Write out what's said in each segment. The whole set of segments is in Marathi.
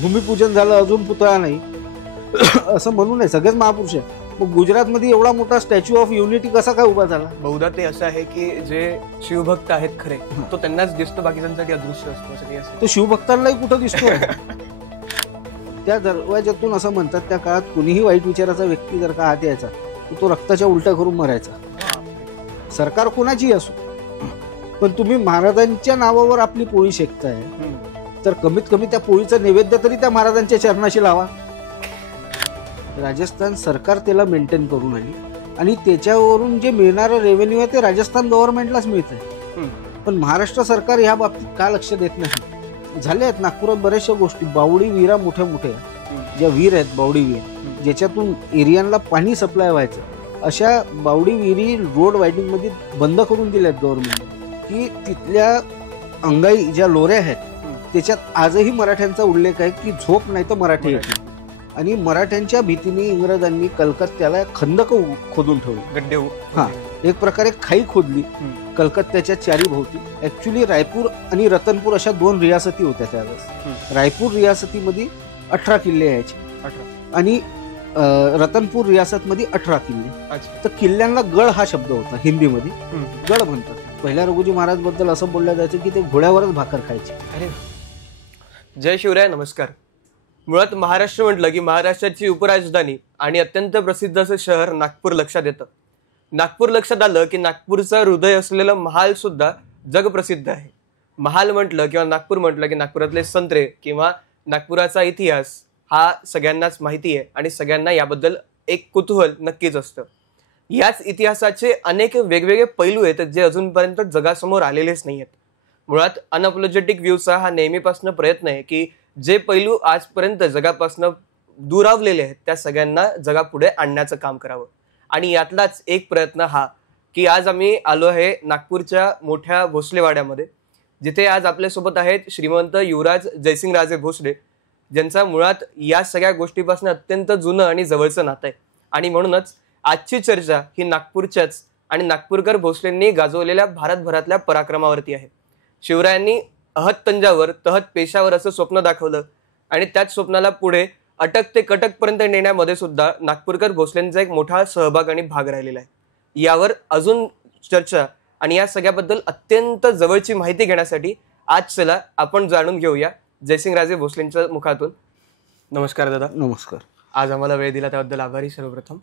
भूमिपूजन झालं अजून पुतळा नाही असं म्हणू नये, सगळेच महापुरुष आहे. मग गुजरातमध्ये एवढा मोठा स्टॅच्यू ऑफ युनिटी कसा काय उभा झाला? बहुधा ते असं आहे की जे शिवभक्त आहेत खरे तो त्यांनाच दिसतो, बाकीच्यांसाठी अदृश्य असतो असं काही असतं. तो शिवभक्तांनाही कुठं दिसतोय? त्या दरवाज्यातून असं म्हणतात त्या काळात कुणीही वाईट विचाराचा व्यक्ती जर का आत यायचा तो रक्ताच्या उलट्या करून मरायचा. सरकार कोणाची असो, पण तुम्ही महाराजांच्या नावावर आपली पोळी शेकताय तर कमीत कमी त्या पोळीचं नैवेद्य तरी त्या महाराजांच्या चरणाशी लावा. राजस्थान सरकार त्याला मेंटेन करून आली आणि त्याच्यावरून जे मिळणारं रेव्हेन्यू आहे ते राजस्थान गव्हर्नमेंटलाच मिळत आहे. पण महाराष्ट्र सरकार ह्या बाबतीत का लक्ष देत नाही? झाले आहेत नागपुरात बऱ्याचशा गोष्टी. बावडी विहिरा मोठ्या मोठ्या ज्या विहीर आहेत, बावडी विहीर ज्याच्यातून एरियाला पाणी सप्लाय व्हायचं, अशा बावडी विहिरी रोड वायडिंग मध्ये बंद करून दिल्यात गव्हर्नमेंटने. की तिथल्या अंगाई ज्या लोऱ्या आहेत त्याच्यात आजही मराठ्यांचा उल्लेख आहे की झोप नाही तर मराठी येते. आणि मराठ्यांच्या भीतीने इंग्रजांनी कलकत्त्याला खंदक खोदून ठेवली, गड्डे. हा, एक प्रकारे खाई खोदली कलकत्त्याच्या चारी भोवती. ऍक्च्युली रायपूर आणि रतनपूर अशा 2 रियासती होत्या त्यावेळेस. रायपूर रियासतीमध्ये 18 किल्ले यायचे आणि रतनपूर रियासतमध्ये 18 किल्ले. तर किल्ल्यांना गड हा शब्द होता, हिंदीमध्ये गड म्हणतात. पहिल्या रघुजी महाराज बद्दल असं बोललं जायचं की ते घोड्यावरच भाकर खायचे. जय शिवराय, नमस्कार. मुळात महाराष्ट्र म्हटलं की महाराष्ट्राची उपराजधानी आणि अत्यंत प्रसिद्ध असं शहर नागपूर लक्षात येतं. नागपूर लक्षात आलं की नागपूरचं हृदय असलेलं महाल सुद्धा जगप्रसिद्ध आहे. महाल म्हटलं किंवा नागपूर म्हटलं की नागपुरातले संत्रे किंवा नागपुराचा इतिहास हा सगळ्यांनाच माहिती आहे आणि सगळ्यांना याबद्दल एक कुतूहल नक्कीच असतं. याच इतिहासाचे अनेक वेगवेगळे पैलू आहेत जे अजूनपर्यंत जगासमोर आलेलेच नाही आहेत. मुळात अनअपोलॉजेटिक व्ह्यूचा हा नेहमीपासून प्रयत्न आहे की जे पैलू आजपर्यंत जगापासून दुरावलेले आहेत त्या सगळ्यांना जगापुढे आणण्याचं काम करावं. आणि यातलाच एक प्रयत्न हा की आज आम्ही आलो आहे नागपूरच्या मोठ्या भोसलेवाड्यामध्ये, जिथे आज आपल्यासोबत आहेत श्रीमंत युवराज जयसिंगराजे भोसले, ज्यांचा मुळात या सगळ्या गोष्टीपासून अत्यंत जुनं आणि जवळचं नातं आहे. आणि म्हणूनच आजची चर्चा ही नागपूरच्याच आणि नागपूरकर भोसलेंनी गाजवलेल्या भारतभरातल्या पराक्रमावरती आहे. शिवरायांनी अहत तंजावर तहत पेशावर असं स्वप्न दाखवलं आणि त्याच स्वप्नाला पुढे अटक ते कटक पर्यंत नेण्यामध्ये सुद्धा नागपूरकर भोसलेंचा एक मोठा सहभाग आणि भाग राहिलेला आहे. यावर अजून चर्चा आणि या सगळ्याबद्दल अत्यंत जवळची माहिती घेण्यासाठी आज चला आपण जाणून घेऊया जयसिंगराजे भोसलेंच्या मुखातून. नमस्कार दादा. नमस्कार. आज आम्हाला वेळ दिला त्याबद्दल आभारी सर्वप्रथम.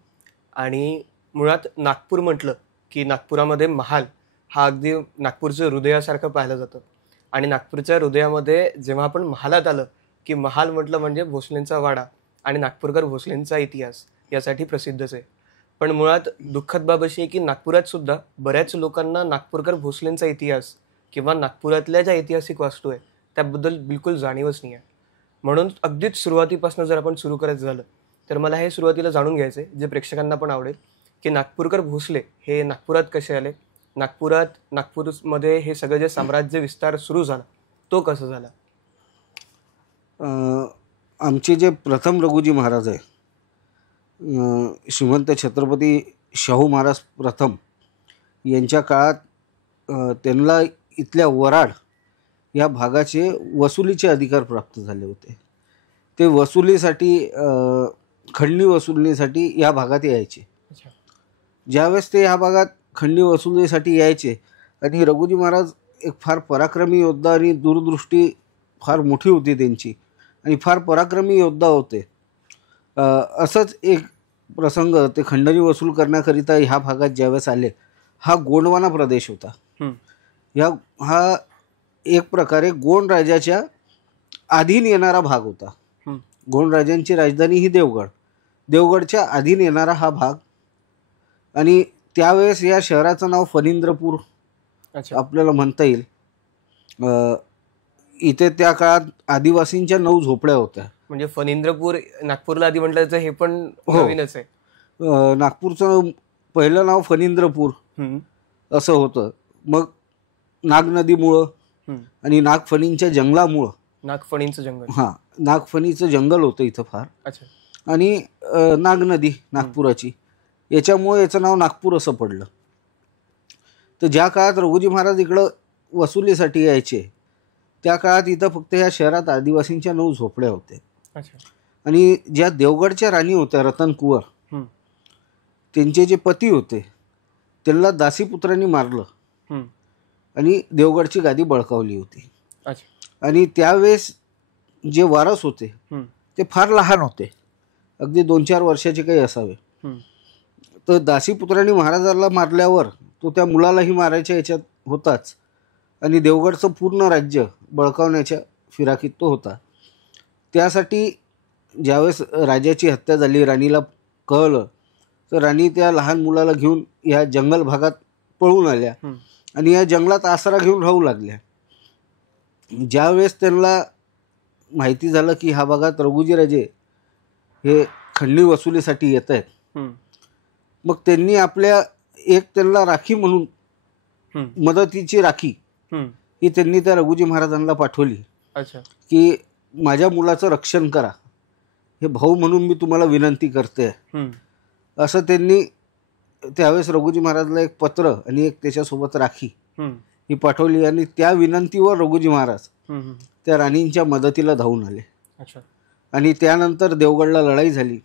आणि मुळात नागपूर म्हटलं की नागपुरामध्ये महाल हा अगदी नागपूरचं हृदयासारखं पाहिलं जातं. आणि नागपूरच्या हृदयामध्ये जेव्हा आपण महालात आलं की महाल म्हटलं म्हणजे भोसलेंचा वाडा आणि नागपूरकर भोसलेंचा इतिहास यासाठी प्रसिद्धच आहे. पण मुळात दुःखद बाब अशी आहे की नागपुरात सुद्धा बऱ्याच लोकांना नागपूरकर भोसलेंचा इतिहास किंवा नागपुरातल्या ज्या ऐतिहासिक वास्तू आहे त्याबद्दल बिलकुल जाणीवच नाही आहे. म्हणून अगदीच सुरुवातीपासून जर आपण सुरू करायचं झालं तर मला हे सुरुवातीला जाणून घ्यायचं आहे, जे प्रेक्षकांना पण आवडेल, की नागपूरकर भोसले हे नागपुरात कसे आले, नागपूरमध्ये हे सगळं जे साम्राज्य विस्तार सुरू झाला तो कसा झाला. आमचे जे प्रथम रघुजी महाराज आहे, श्रीमंत छत्रपती शाहू महाराज प्रथम, यांच्या काळात त्यांना इथल्या वराड या भागाचे वसुलीचे अधिकार प्राप्त झाले होते. ते वसुलीसाठी खंडणी वसुलीसाठी या भागात यायचे. ज्यावेळेस ते या भागात खंडणी वसुलीसाठी यायचे आणि रघुजी महाराज एक फार पराक्रमी योद्धा आणि दूरदृष्टी फार मोठी होती त्यांची आणि फार पराक्रमी योद्धा होते. असंच एक प्रसंग, ते खंडणी वसूल करण्याकरिता ह्या भागात ज्यावेळेस आले, हा गोंडवाना प्रदेश होता. हा एक प्रकारे गोंड राजाच्या अधीन येणारा भाग होता. गोंड राजांची राजधानी ही देवगड, देवगडच्या अधीन येणारा हा भाग. आणि त्यावेळेस या शहराचं नाव फणींद्रपूर आपल्याला म्हणता येईल. इथे त्या काळात आदिवासींच्या 9 झोपड्या होत्या. म्हणजे फणींद्रपूर नागपूरला आधी म्हटलं हे पण नवीनच आहे. नागपूरचं पहिलं नाव फणींद्रपूर असं होतं. मग नाग नदीमुळं आणि नागफणींच्या जंगलामुळं, नागफणींचं जंगल, हां, नागफणीचं जंगल होतं इथं फार. आणि नाग नदी नागपुराची, याच्यामुळे याचं नाव नागपूर असं पडलं. तर ज्या काळात रघुजी महाराज इकडं वसुलीसाठी यायचे त्या काळात इथं फक्त या शहरात आदिवासींच्या 9 झोपड्या होत्या. अच्छा. आणि ज्या देवगडच्या राणी होत्या रतन कुवर, हम्म. त्यांचे जे पती होते त्यांना दासीपुत्रांनी मारलं हम्म. आणि देवगडची गादी बळकावली होती. अच्छा. आणि त्यावेळेस जे वारस होते हम्म. ते फार लहान होते, अगदी 2-4 वर्षाचे काही असावे. हम्म. तर दासीपुत्रांनी महाराजाला मारल्यावर तो त्या मुलालाही मारायच्या याच्यात होताच आणि देवगडचं पूर्ण राज्य बळकावण्याच्या फिराकीत तो होता. त्यासाठी ज्यावेळेस राजाची हत्या झाली, राणीला कळलं, तर राणी त्या लहान मुलाला घेऊन या जंगल भागात पळून आल्या हम्म. आणि या जंगलात आसरा घेऊन राहू लागल्या. ज्यावेळेस त्यांना माहिती झालं की ह्या भागात रघुजीराजे हे खंडणी वसुलीसाठी येत आहेत, हम्म. मग त्यांनी आपल्या त्यांना राखी म्हणून हम्म. मदतीची राखी हम्म. ही त्यांनी त्या रघुजी महाराजांना पाठवली अच्छा. की माझ्या मुलाचं रक्षण करा, हे भाऊ म्हणून मी तुम्हाला विनंती करते. हम्म. असं त्यांनी त्यावेळेस रघुजी महाराजला एक पत्र आणि एक त्याच्यासोबत राखी हम्म. ही पाठवली आणि त्या विनंतीवर रघुजी महाराज हम्म. त्या राणींच्या मदतीला धावून आले. अच्छा. आणि त्यानंतर देवगडला लढाई झाली.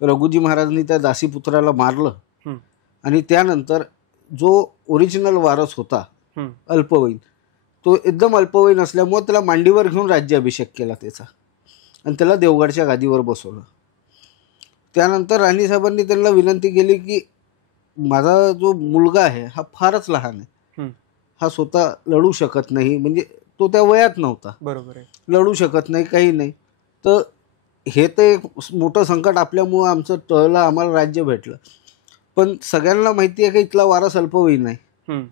रघुजी महाराजांनी त्या दासीपुत्राला मारलं हम्म. आणि त्यानंतर जो ओरिजिनल वारस होता हम्म. अल्पवयीन, तो एकदम अल्पवयीन असल्यामुळे त्याला मांडीवर घेऊन राज्याभिषेक केला त्याचा आणि त्याला देवगडच्या गादीवर बसवलं. त्यानंतर राणीसाहेबांनी त्यांना विनंती केली की माझा जो मुलगा आहे हा फारच लहान आहे, हम्म. हा स्वतः लढू शकत नाही, म्हणजे तो त्या वयात नव्हता, बरोबर आहे. लढू शकत नाही, काही नाही. तर हे तर एक मोठं संकट आपल्यामुळं आमचं टळलं, आम्हाला राज्य भेटलं. पण सगळ्यांना माहिती आहे की इथला वारस अल्पवयीन आहे, हम्म.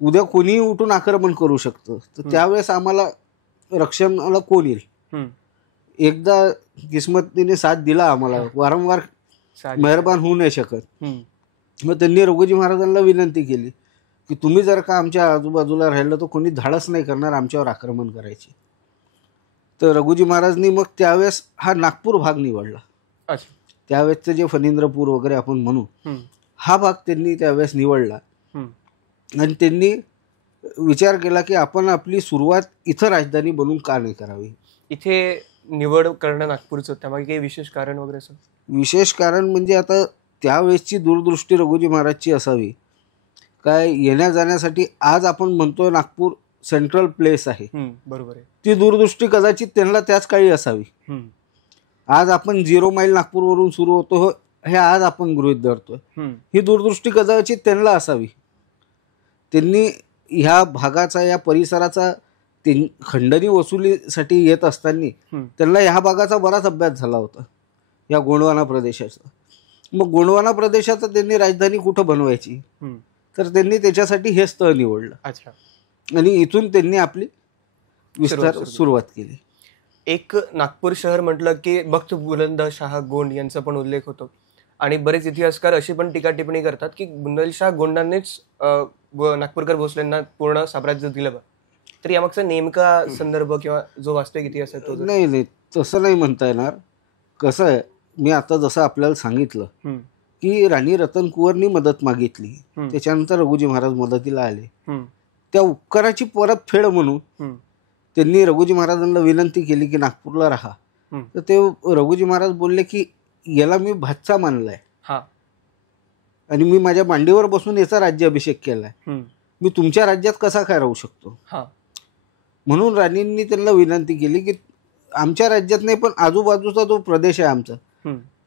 उद्या कोणीही उठून आक्रमण करू शकतं. तर त्यावेळेस आम्हाला रक्षणाला कोण येईल? हम्म. एकदा किस्मतीने साथ दिला आम्हाला, वारंवार साहजिक. मेहरबान होऊ नाही शकत. हम्म. मग त्यांनी रघुजी महाराजांना विनंती केली की तुम्ही जर का आमच्या आजूबाजूला राहिलं तर कोणी धाडस नाही करणार आमच्यावर आक्रमण करायची. तर रघुजी महाराजांनी मग त्यावेळेस हा नागपूर भाग निवडला. अच्छा. त्यावेळेसचं जे फणींद्रपूर वगैरे आपण म्हणू, हम्म. हा भाग त्यांनी त्यावेळेस निवडला. हम्म. आणि त्यांनी विचार केला की आपण आपली सुरुवात इथं राजधानी बनवून का नाही करावी. इथे निवड करणं नागपूरचं, त्यामागे काही विशेष कारण वगैरे असं? विशेष कारण म्हणजे आता त्यावेळेसची दूरदृष्टी रघुजी महाराजची असावी काय, येण्या जाण्यासाठी आज आपण म्हणतोय नागपूर सेंट्रल प्लेस आहे, बरोबर आहे. ती दूरदृष्टी कदाचित त्यांना त्याच काळी असावी. हम्म. आज आपण 0 मैल नागपूरवरून सुरू होतो हे आज आपण गृहीत धरतोय, हम्म. ही दूरदृष्टी कदाचित त्यांना असावी. त्यांनी ह्या भागाचा, या परिसराचा खंडणी वसुलीसाठी येत असताना त्यांना ह्या भागाचा बराच अभ्यास झाला होता, या गोंडवाना प्रदेशाचा. मग गोंडवाना प्रदेशात त्यांनी राजधानी कुठं बनवायची, तर त्यांनी त्याच्यासाठी हे स्थळ निवडलं. अच्छा. आणि इथून त्यांनी आपली विस्तार सुरुवात केली. एक नागपूर शहर म्हटलं की बख्त बुलंदशाह गोंड यांचा पण उल्लेख होतो आणि बरेच इतिहासकार अशी पण टीका टिप्पणी करतात की बुलंदशाह गोंडांनीच नागपूरकर भोसलेंना पूर्ण साम्राज्य दिलं. तर यामागचा नेमका संदर्भ किंवा जो वास्तविक इतिहास आहे तो? नाही, तसं नाही म्हणता येणार. कसं आहे, मी आता जसं आपल्याला सांगितलं की राणी रतन कुवरनी मदत मागितली, त्याच्यानंतर रघुजी महाराज मदतीला आले. त्या उपकाराची परतफेड म्हणून त्यांनी रघुजी महाराजांना विनंती केली की नागपूरला राहा. तर ते रघुजी महाराज बोलले की याला मी भाचा मानलाय आणि मी माझ्या मांडीवर बसून याचा राज्याभिषेक केलाय, मी तुमच्या राज्यात कसा काय राहू शकतो. म्हणून राणींनी त्यांना विनंती केली की आमच्या राज्यात नाही पण आजूबाजूचा जो प्रदेश आहे आमचा,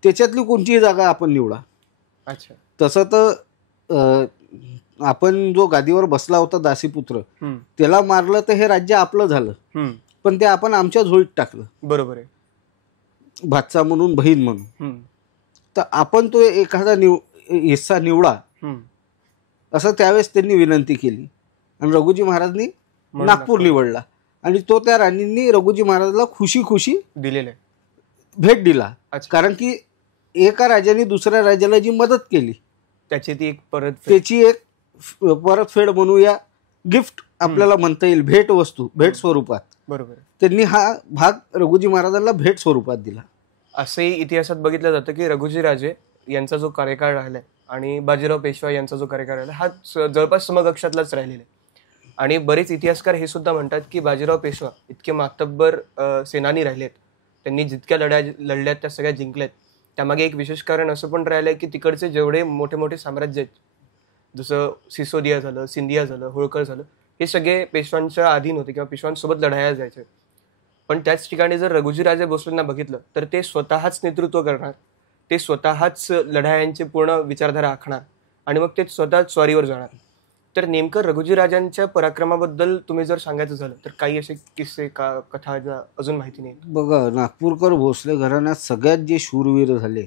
त्याच्यातली कोणतीही जागा आपण निवडा. अच्छा. तसं तर आपण जो गादीवर बसला होता दासीपुत्र, त्याला मारलं तर हे राज्य आपलं झालं, पण ते आपण आमच्या झोळीत टाकलं. बरोबर आहे. भाचा म्हणून, बहीण म्हणून. तर आपण तो एखादा हिस्सा निवडा, असं त्यावेळेस त्यांनी विनंती केली आणि रघुजी महाराजांनी नागपूर निवडला. आणि तो त्या राणींनी रघुजी महाराजला खुशी दिलेले भेट दिला. कारण की एका राजाने दुसऱ्या राजाला जी मदत केली त्याची एक परतफेड म्हणूया, गिफ्ट आपल्याला म्हणता येईल, भेट वस्तू, भेट स्वरूपात. बरोबर. त्यांनी हा भाग रघुजी महाराजांना भेट स्वरूपात दिला. असंही इतिहासात बघितलं जातं की रघुजी राजे यांचा जो कार्यकाळ राहिलाय आणि बाजीराव पेशवा यांचा जो कार्यकाळ राहिला हा जवळपास समकक्षातलाच राहिलेला आहे. आणि बरेच इतिहासकार हे सुद्धा म्हणतात की बाजीराव पेशवा इतके मातब्बर सेनानी राहिलेत, त्यांनी जितक्या लढ्या लढल्यात त्या सगळ्या जिंकल्यात, त्यामागे एक विशेष कारण असं पण राहिलंय की तिकडचे जेवढे मोठे मोठे साम्राज्य आहेत, जसं सिसोदिया झालं, सिंधिया झालं, होळकर झालं, हे सगळे पेशवांच्या अधीन होते किंवा पेशवांसोबत लढायला जायचे. पण त्याच ठिकाणी जर रघुजीराजे भोसलेंना बघितलं तर ते स्वतःच नेतृत्व करणार, ते स्वतःच लढायांची पूर्ण विचारधारा आखणार आणि मग ते स्वतःच स्वारीवर जाणार. तर नेमकं रघुजीराजांच्या पराक्रमाबद्दल तुम्ही जर सांगायचं झालं तर काही असे किस्से कथा अजून माहिती नाही? बघा, नागपूरकर भोसले घराण्यात सगळ्यात जे शूरवीर झाले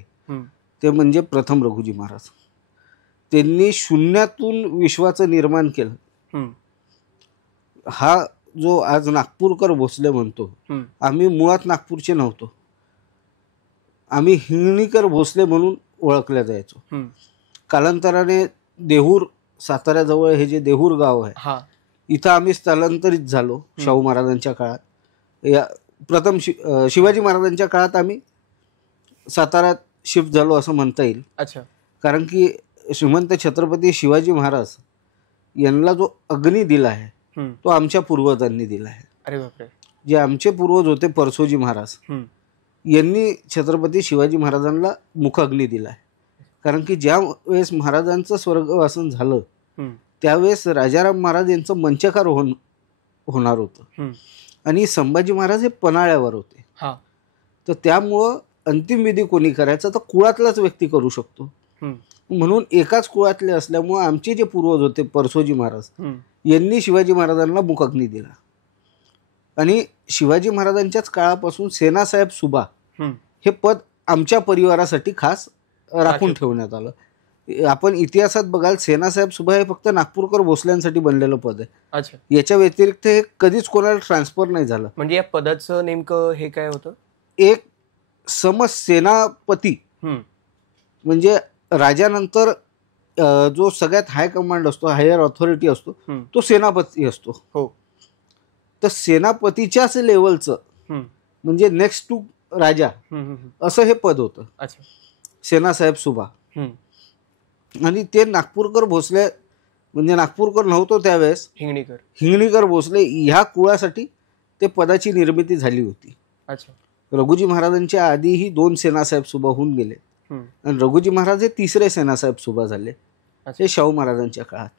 ते म्हणजे प्रथम रघुजी महाराज. त्यांनी शून्यातून विश्वाचं निर्माण केलं. हा जो आज नागपूरकर भोसले म्हणतो, आम्ही मुळात नागपूरचे नव्हतो, आम्ही हिंगणीकर भोसले म्हणून ओळखल्या जायचो. कालांतराने देहूर, साताऱ्याजवळ हे जे देहूर गाव आहे, इथं आम्ही स्थलांतरित झालो शाहू महाराजांच्या काळात. या प्रथम शिवाजी महाराजांच्या काळात आम्ही साताऱ्यात शिफ्ट झालो असं म्हणता येईल. अच्छा. कारण की श्रीमंत छत्रपती शिवाजी महाराज यांना जो अग्नी दिला आहे तो आमच्या पूर्वजांनी दिला आहे. अरे बापरे. जे आमचे पूर्वज होते परसोजी महाराज यांनी छत्रपती शिवाजी महाराजांना मुखाग्नी दिला आहे. कारण की ज्या वेळेस महाराजांचं स्वर्गवासन झालं त्यावेळेस राजाराम महाराज यांचं मंचकार होणार होतं आणि संभाजी महाराज हे पन्हाळ्यावर होते. तर त्यामुळं अंतिम विधी कोणी करायचा तर कुळातलाच व्यक्ती करू शकतो. म्हणून एकाच कुळातले असल्यामुळे आमचे जे पूर्वज होते परसोजी महाराज यांनी शिवाजी महाराजांना मुखाग्नी दिला. आणि शिवाजी महाराजांच्याच काळापासून सेनासाहेब सुभा हे पद आमच्या परिवारासाठी खास राखून ठेवण्यात आलं. आपण इतिहासात बघाल, सेनासाहेब सुभा हे फक्त नागपूरकर भोसल्यांसाठी बनलेलं पद आहे. याच्या व्यतिरिक्त हे कधीच कोणाला ट्रान्सफर नाही झालं. म्हणजे या पदाचं नेमकं हे काय होतं? एक समसेनापती, म्हणजे राजानंतर जो सगळ्यात हाय कमांड असतो, हायर ऑथॉरिटी असतो, तो सेनापती असतो. तर सेनापतीच्याच लेवलचं म्हणजे नेक्स्ट टू राजा असं हे पद होतं, सेनासाहेब सुभा. आणि ते नागपूरकर भोसले, म्हणजे नागपूरकर नव्हतो त्यावेळेस, हिंगणीकर भोसले ह्या कुळासाठी ते पदाची निर्मिती झाली होती. रघुजी महाराजांच्या आधीही 2 सेनासाहेब सुभा होऊन गेले आणि रघुजी महाराज हे 3रे सेनासाहेब सुभा झाले हे शाहू महाराजांच्या काळात.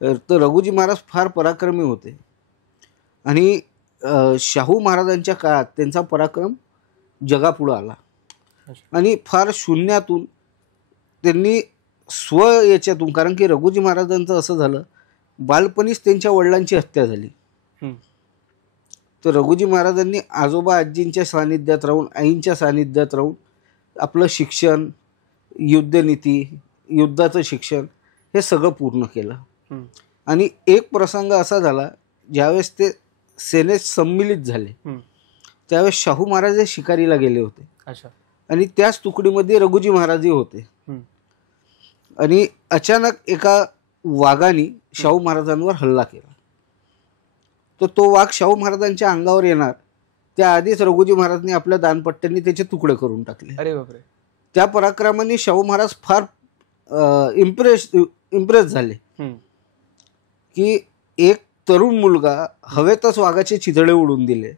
तर रघुजी महाराज फार पराक्रमी होते आणि शाहू महाराजांच्या काळात त्यांचा पराक्रम जगापुढं आला आणि फार शून्यातून त्यांनी याच्यातून, कारण की रघुजी महाराजांचं असं झालं, बालपणीच त्यांच्या वडिलांची हत्या झाली. तर रघुजी महाराजांनी आजोबा आजींच्या सानिध्यात राहून, आईंच्या सानिध्यात राहून आपलं शिक्षण, युद्धनीती, युद्धाचं शिक्षण हे सगळं पूर्ण केलं. आणि एक प्रसंग असा झाला, ज्यावेळेस ते सेनेत सम्मिलित झाले त्यावेळेस शाहू महाराज हे शिकारीला गेले होते आणि त्याच तुकडीमध्ये रघुजी महाराजही होते. आणि अचानक एका वाघाने शाहू महाराजांवर हल्ला केला. तर तो वाघ शाहू महाराजांच्या अंगावर येणार त्याआधीच रघुजी महाराजांनी आपल्या दानपट्ट्यांनी त्याचे तुकडे करून टाकले. अरे बापरे. त्या पराक्रमाने शाहू महाराज फार इम्प्रेस झाले की एक तरुण मुलगा हवेतच वाघाचे चितळे उडून दिले,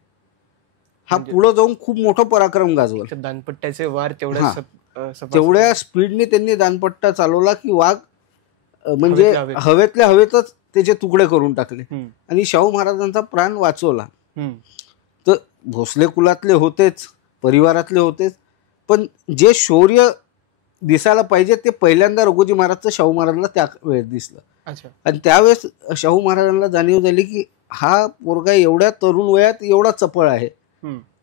हा पुढे जाऊन खूप मोठा पराक्रम गाजवला. दानपट्ट्याचे वार तेवढ्या स्पीडने त्यांनी दानपट्टा चालवला की वाघ म्हणजे हवेतल्या हवेतच त्याचे तुकडे करून टाकले आणि शाहू महाराजांचा प्राण वाचवला. तर भोसले कुलातले होतेच, परिवारातले होतेच, पण जे शौर्य दिसायला पाहिजे ते पहिल्यांदा रघुजी महाराजचं शाहू महाराजांना त्या वेळेस दिसलं. आणि त्यावेळेस शाहू महाराजांना जाणीव झाली की हा पोरगा एवढ्या तरुण वयात एवढा चपळ आहे,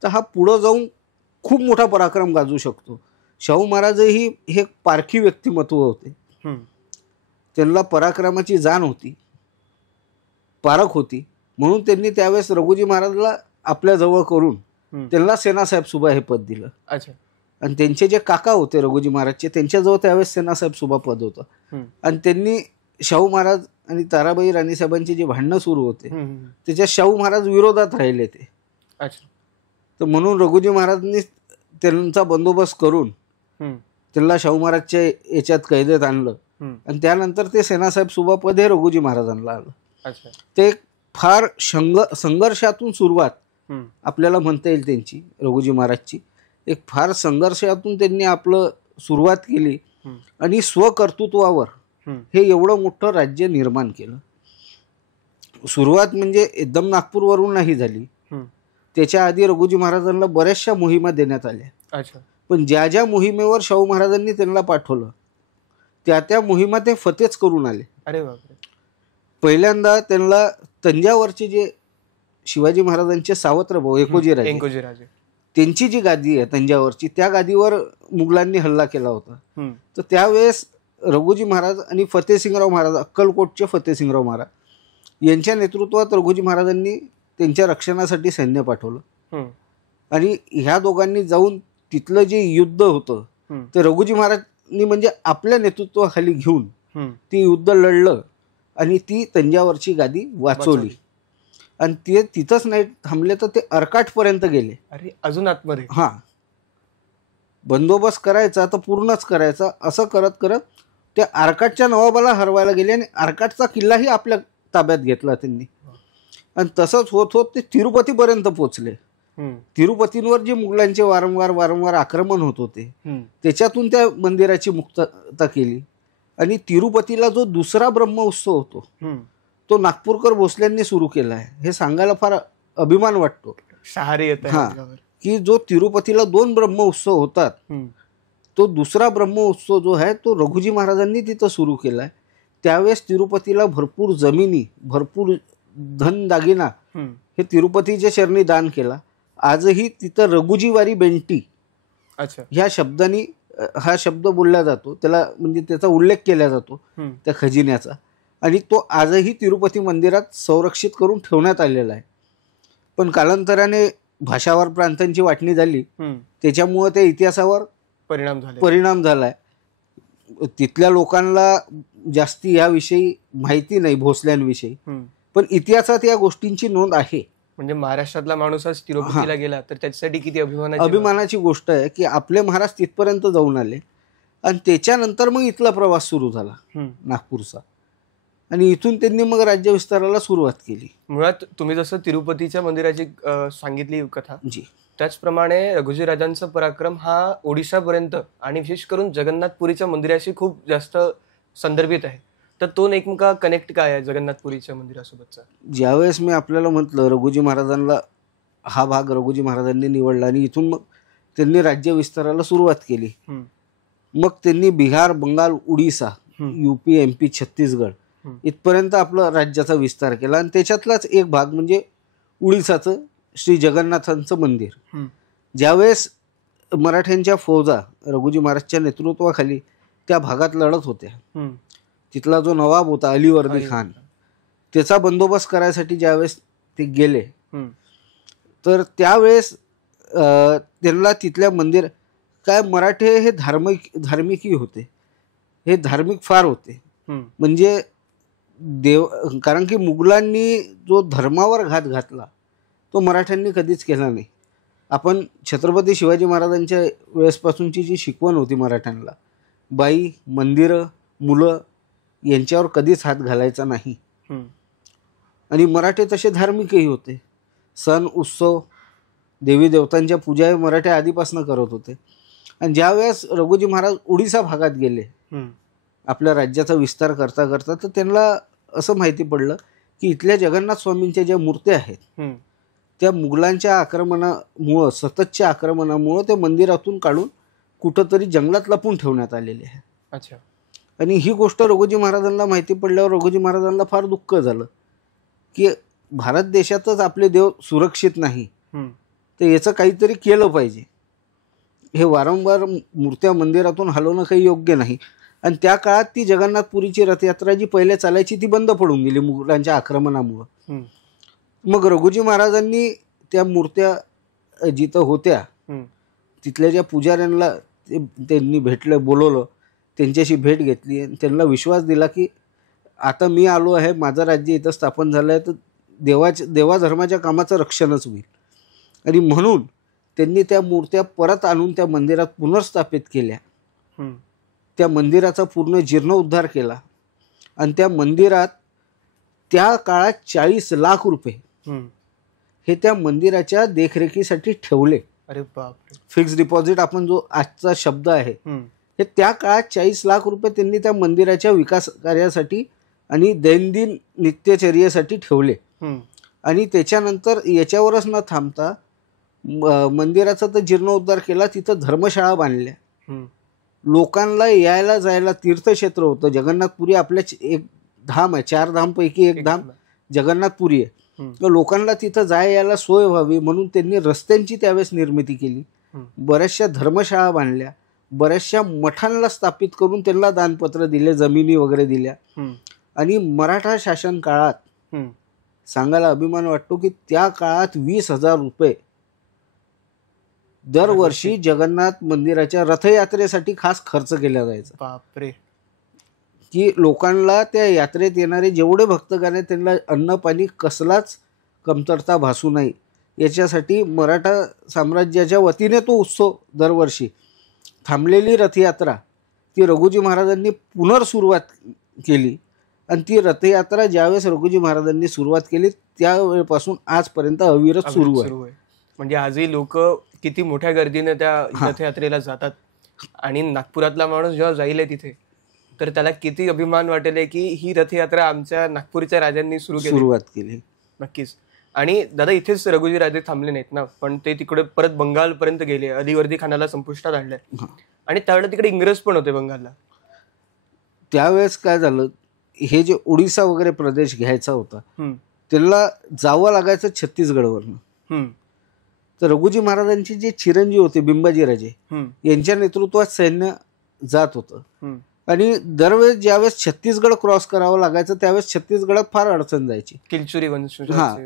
तर हा पुढं जाऊन खूप मोठा पराक्रम गाजवू शकतो. शाहू महाराजही हे पारखी व्यक्तिमत्व होते, त्यांना पराक्रमाची जाण होती, पारख होती, म्हणून त्यांनी त्यावेळेस रघुजी महाराजला आपल्या जवळ करून त्यांना सेनासाहेब सुभा हे पद दिलं. आणि त्यांचे जे काका होते रघुजी महाराजचे, त्यांच्याजवळ त्यावेळेस सेनासाहेब सुभा पद होतं. आणि त्यांनी शाहू महाराज आणि ताराबाई राणीसाहेबांचे जे भांडणं सुरू होते त्याच्यात शाहू महाराज विरोधात राहिले ते. तर म्हणून रघुजी महाराजांनी त्यांचा बंदोबस्त करून त्यांना शाहू महाराजच्या याच्यात कैदेत आणलं आणि त्यानंतर ते सेनासाहेब सुभा पद हे रघुजी महाराजांना आलं. अच्छा. ते एक फार संघर्षातून सुरुवात आपल्याला म्हणता येईल त्यांची, रघुजी महाराजची. एक फार संघर्षातून त्यांनी आपलं सुरुवात केली आणि स्वकर्तृत्वावर हे एवढं मोठं राज्य निर्माण केलं. सुरुवात म्हणजे एकदम नागपूरवरून नाही झाली. त्याच्या आधी रघुजी महाराजांना बऱ्याचशा मोहिमा देण्यात आल्या. अच्छा. पण ज्या ज्या मोहिमेवर शाहू महाराजांनी त्यांना पाठवलं त्या मोहिमा ते फतेच करून आले. अरे बापरे. पहिल्यांदा त्यांना तंजावरचे जे शिवाजी महाराजांचे सावत्र भाऊ एकोजीराजे, त्यांची जी गादी आहे तंजावरची, त्या गादीवर मुघलांनी हल्ला केला होता. तर त्यावेळेस रघुजी महाराज आणि फतेसिंगराव महाराज, अक्कलकोटचे फतेसिंगराव महाराज यांच्या नेतृत्वात रघुजी महाराजांनी त्यांच्या रक्षणासाठी सैन्य पाठवलं. आणि ह्या दोघांनी जाऊन तिथलं जे युद्ध होतं ते रघुजी महाराजांनी म्हणजे आपल्या नेतृत्वाखाली घेऊन ती युद्ध लढलं आणि ती तंजावरची गादी वाचवली. आणि ते तिथंच नाही थांबले तर ते अर्काटपर्यंत गेले. अरे, अजून आतमध्ये. हां, बंदोबस्त करायचा तर पूर्णच करायचा, असं करत करत ते अर्काटच्या नवाबाला हरवायला गेले आणि अर्काटचा किल्लाही आपल्या ताब्यात घेतला त्यांनी. आणि तसंच होत होत ते तिरुपतीपर्यंत पोचले. तिरुपतींवर जे मुघलांचे वारंवार आक्रमण होत होते त्याच्यातून त्या मंदिराची मुक्तता केली. आणि तिरुपतीला जो दुसरा ब्रह्मोत्सव होतो तो नागपूरकर भोसल्यांनी सुरू केला आहे. हे सांगायला फार अभिमान वाटतो. हां, की जो तिरुपतीला 2 ब्रह्मोत्सव होतात तो दुसरा ब्रह्मोत्सव जो आहे तो रघुजी महाराजांनी तिथं सुरू केला आहे. त्यावेळेस तिरुपतीला भरपूर जमिनी, भरपूर धन दागिना हे तिरुपतीच्या चरणी दान केला. आजही तिथं रघुजीवारी बेंटी ह्या शब्दांनी हा शब्द बोलला जातो, त्याला म्हणजे त्याचा उल्लेख केला जातो त्या खजिन्याचा. आणि तो आजही तिरुपती मंदिरात संरक्षित करून ठेवण्यात आलेला आहे. पण कालांतराने भाषावर प्रांतांची वाटणी झाली, त्याच्यामुळे त्या इतिहासावर परिणाम झालाय. तिथल्या लोकांना जास्ती याविषयी माहिती नाही भोसल्यांविषयी, पण इतिहासात या गोष्टींची नोंद आहे. म्हणजे महाराष्ट्रातला माणूस आज तिरुपतीला गेला तर त्याच्यासाठी किती अभिमानाची गोष्ट आहे की आपले महाराज तिथपर्यंत जाऊन आले. आणि त्याच्यानंतर मग इथला प्रवास सुरू झाला नागपूरचा, आणि इथून त्यांनी मग राज्य विस्ताराला सुरुवात केली. मुळात तुम्ही जसं तिरुपतीच्या मंदिराची सांगितली कथा, त्याचप्रमाणे रघुजी राजांचा पराक्रम हा ओडिशापर्यंत आणि विशेष करून जगन्नाथपुरीच्या मंदिराशी खूप जास्त संदर्भित आहे. तर तो नेमका कनेक्ट काय आहे जगन्नाथपुरीच्या मंदिरासोबतचा? ज्यावेळेस मी आपल्याला म्हटलं रघुजी महाराजांना हा भाग रघुजी महाराजांनी निवडला आणि इथून मग त्यांनी राज्य विस्ताराला सुरुवात केली. मग त्यांनी बिहार, बंगाल, उडीसा, UP, MP, छत्तीसगड इथपर्यंत आपला राज्याचा विस्तार केला. आणि त्याच्यातलाच एक भाग म्हणजे उडीसाचं श्री जगन्नाथांचं मंदिर. ज्यावेळेस मराठ्यांच्या फौजा रघुजी महाराजच्या नेतृत्वाखाली त्या भागात लढत होत्या, तिथला जो नवाब होता अलीवर्दी खान, त्याचा बंदोबस्त करायसाठी ज्यावेळेस ते गेले तर त्यावेळेस त्यांना तिथल्या मंदिर काय, मराठे हे धार्मिकही होते, हे धार्मिक फार होते. म्हणजे कारण की मुघलांनी जो धर्मावर घात घातला तो मराठ्यांनी कधीच केला नाही. आपण छत्रपती शिवाजी महाराजांच्या वेळेसपासूनची जी शिकवण होती मराठ्यांना, बाई, मंदिरं, मुलं यांच्यावर कधीच हात घालायचा नाही. आणि मराठे तसे धार्मिकही होते. सण उत्सव, देवी देवतांच्या पूजा हे मराठे आधीपासून करत होते. आणि ज्यावेळेस रघुजी महाराज उडीसा भागात गेले आपल्या राज्याचा विस्तार करता करता, तर त्यांना असं माहिती पडलं की इथल्या जगन्नाथ स्वामींच्या ज्या मूर्त्या आहेत त्या मुघलांच्या आक्रमणामुळं, सततच्या आक्रमणामुळं ते मंदिरातून काढून कुठंतरी जंगलात लपून ठेवण्यात आलेले आहे. अच्छा. आणि ही गोष्ट रघुजी महाराजांना माहिती पडल्यावर रघुजी महाराजांना फार दुःख झालं की भारत देशातच आपले देव सुरक्षित नाही, तर याचं काहीतरी केलं पाहिजे. हे वारंवार मूर्त्या मंदिरातून हलवणं काही योग्य नाही. आणि त्या काळात ती जगन्नाथपुरीची रथयात्रा जी पहिले चालायची ती बंद पडून गेली मुघलांच्या आक्रमणामुळं. मग रघुजी महाराजांनी त्या मूर्त्या जिथं होत्या तिथल्या ज्या पुजाऱ्यांना त्यांनी बोलवलं, त्यांच्याशी भेट घेतली आणि त्यांना विश्वास दिला की आता मी आलो आहे, माझं राज्य इथं स्थापन झालं आहे, तर देवा धर्माच्या कामाचं रक्षणच होईल. आणि म्हणून त्यांनी त्या मूर्त्या परत आणून त्या मंदिरात पुनर्स्थापित केल्या. त्या मंदिराचा पूर्ण जीर्णोद्धार केला आणि त्या मंदिरात त्या काळात 40 लाख रुपये हम्म. हे त्या मंदिराच्या देखरेखीसाठी ठेवले. अरे बापरे. फिक्स डिपॉझिट आपण जो आजचा शब्द आहे, हम्म. हे त्या काळात 40 लाख रुपये त्यांनी त्या मंदिराच्या विकास कार्यासाठी आणि दैनंदिन नित्यचर्येसाठी ठेवले. हम्म. आणि त्याच्यानंतर याच्यावरच न थांबता मंदिराचा तर जीर्णोद्धार केला, तिथं धर्मशाळा बांधल्या. हम्म. लोकांना यायला जायला तीर्थक्षेत्र होतं. जगन्नाथपुरी आपल्या एक धाम आहे, 4 धामपैकी एक धाम जगन्नाथपुरी आहे. तर लोकांना तिथं जाय यायला सोय व्हावी म्हणून त्यांनी रस्त्यांची त्यावेळेस निर्मिती केली. बऱ्याचशा धर्मशाळा बांधल्या, बऱ्याचशा मठांना स्थापित करून त्यांना दानपत्र दिले, जमिनी वगैरे दिल्या. आणि मराठा शासन काळात सांगायला अभिमान वाटतो की त्या काळात 20,000 रुपये दरवर्षी जगन्नाथ मंदिराच्या रथयात्रेसाठी खास खर्च केला जायचा. बापरे. की लोकांना त्या यात्रेत येणारे जेवढे भक्तगण आहेत त्यांना अन्न पाणी कसलाच कमतरता भासू नये याच्यासाठी मराठा साम्राज्याच्या वतीने तो उत्सव दरवर्षी. थांबलेली रथयात्रा ती रघुजी महाराजांनी पुनर्सुरुवात केली. आणि ती रथयात्रा ज्यावेळेस रघुजी महाराजांनी सुरुवात केली त्यावेळेपासून आजपर्यंत अविरत सुरू आहे. म्हणजे आजही लोक किती मोठ्या गर्दीने त्या रथयात्रेला जातात. आणि नागपुरातला माणूस जेव्हा जाईल तिथे तर त्याला किती अभिमान वाटेल की ही रथयात्रा आमच्या नागपूरच्या राजांनी सुरुवात केली. नक्कीच. आणि दादा इथेच रघुजी राजे थांबले नाहीत ना, पण ते तिकडे परत बंगालपर्यंत गेले, अलीवर्दी खानाला संपुष्टात आणले. आणि त्यावेळेला तिकडे इंग्रज पण होते बंगालला. त्यावेळेस काय झालं, हे जे ओडिसा वगैरे प्रदेश घ्यायचा होता त्याला जावं लागायचं छत्तीसगडवरनं. तर रघुजी महाराजांचे जे चिरंजीव होते बिंबाजी राजे यांच्या नेतृत्वात सैन्य जात होतं. आणि दरवेळेस ज्यावेळेस छत्तीसगड क्रॉस करावं लागायचं त्यावेळेस छत्तीसगडात फार अडचण जायची. किलचुरी वंश,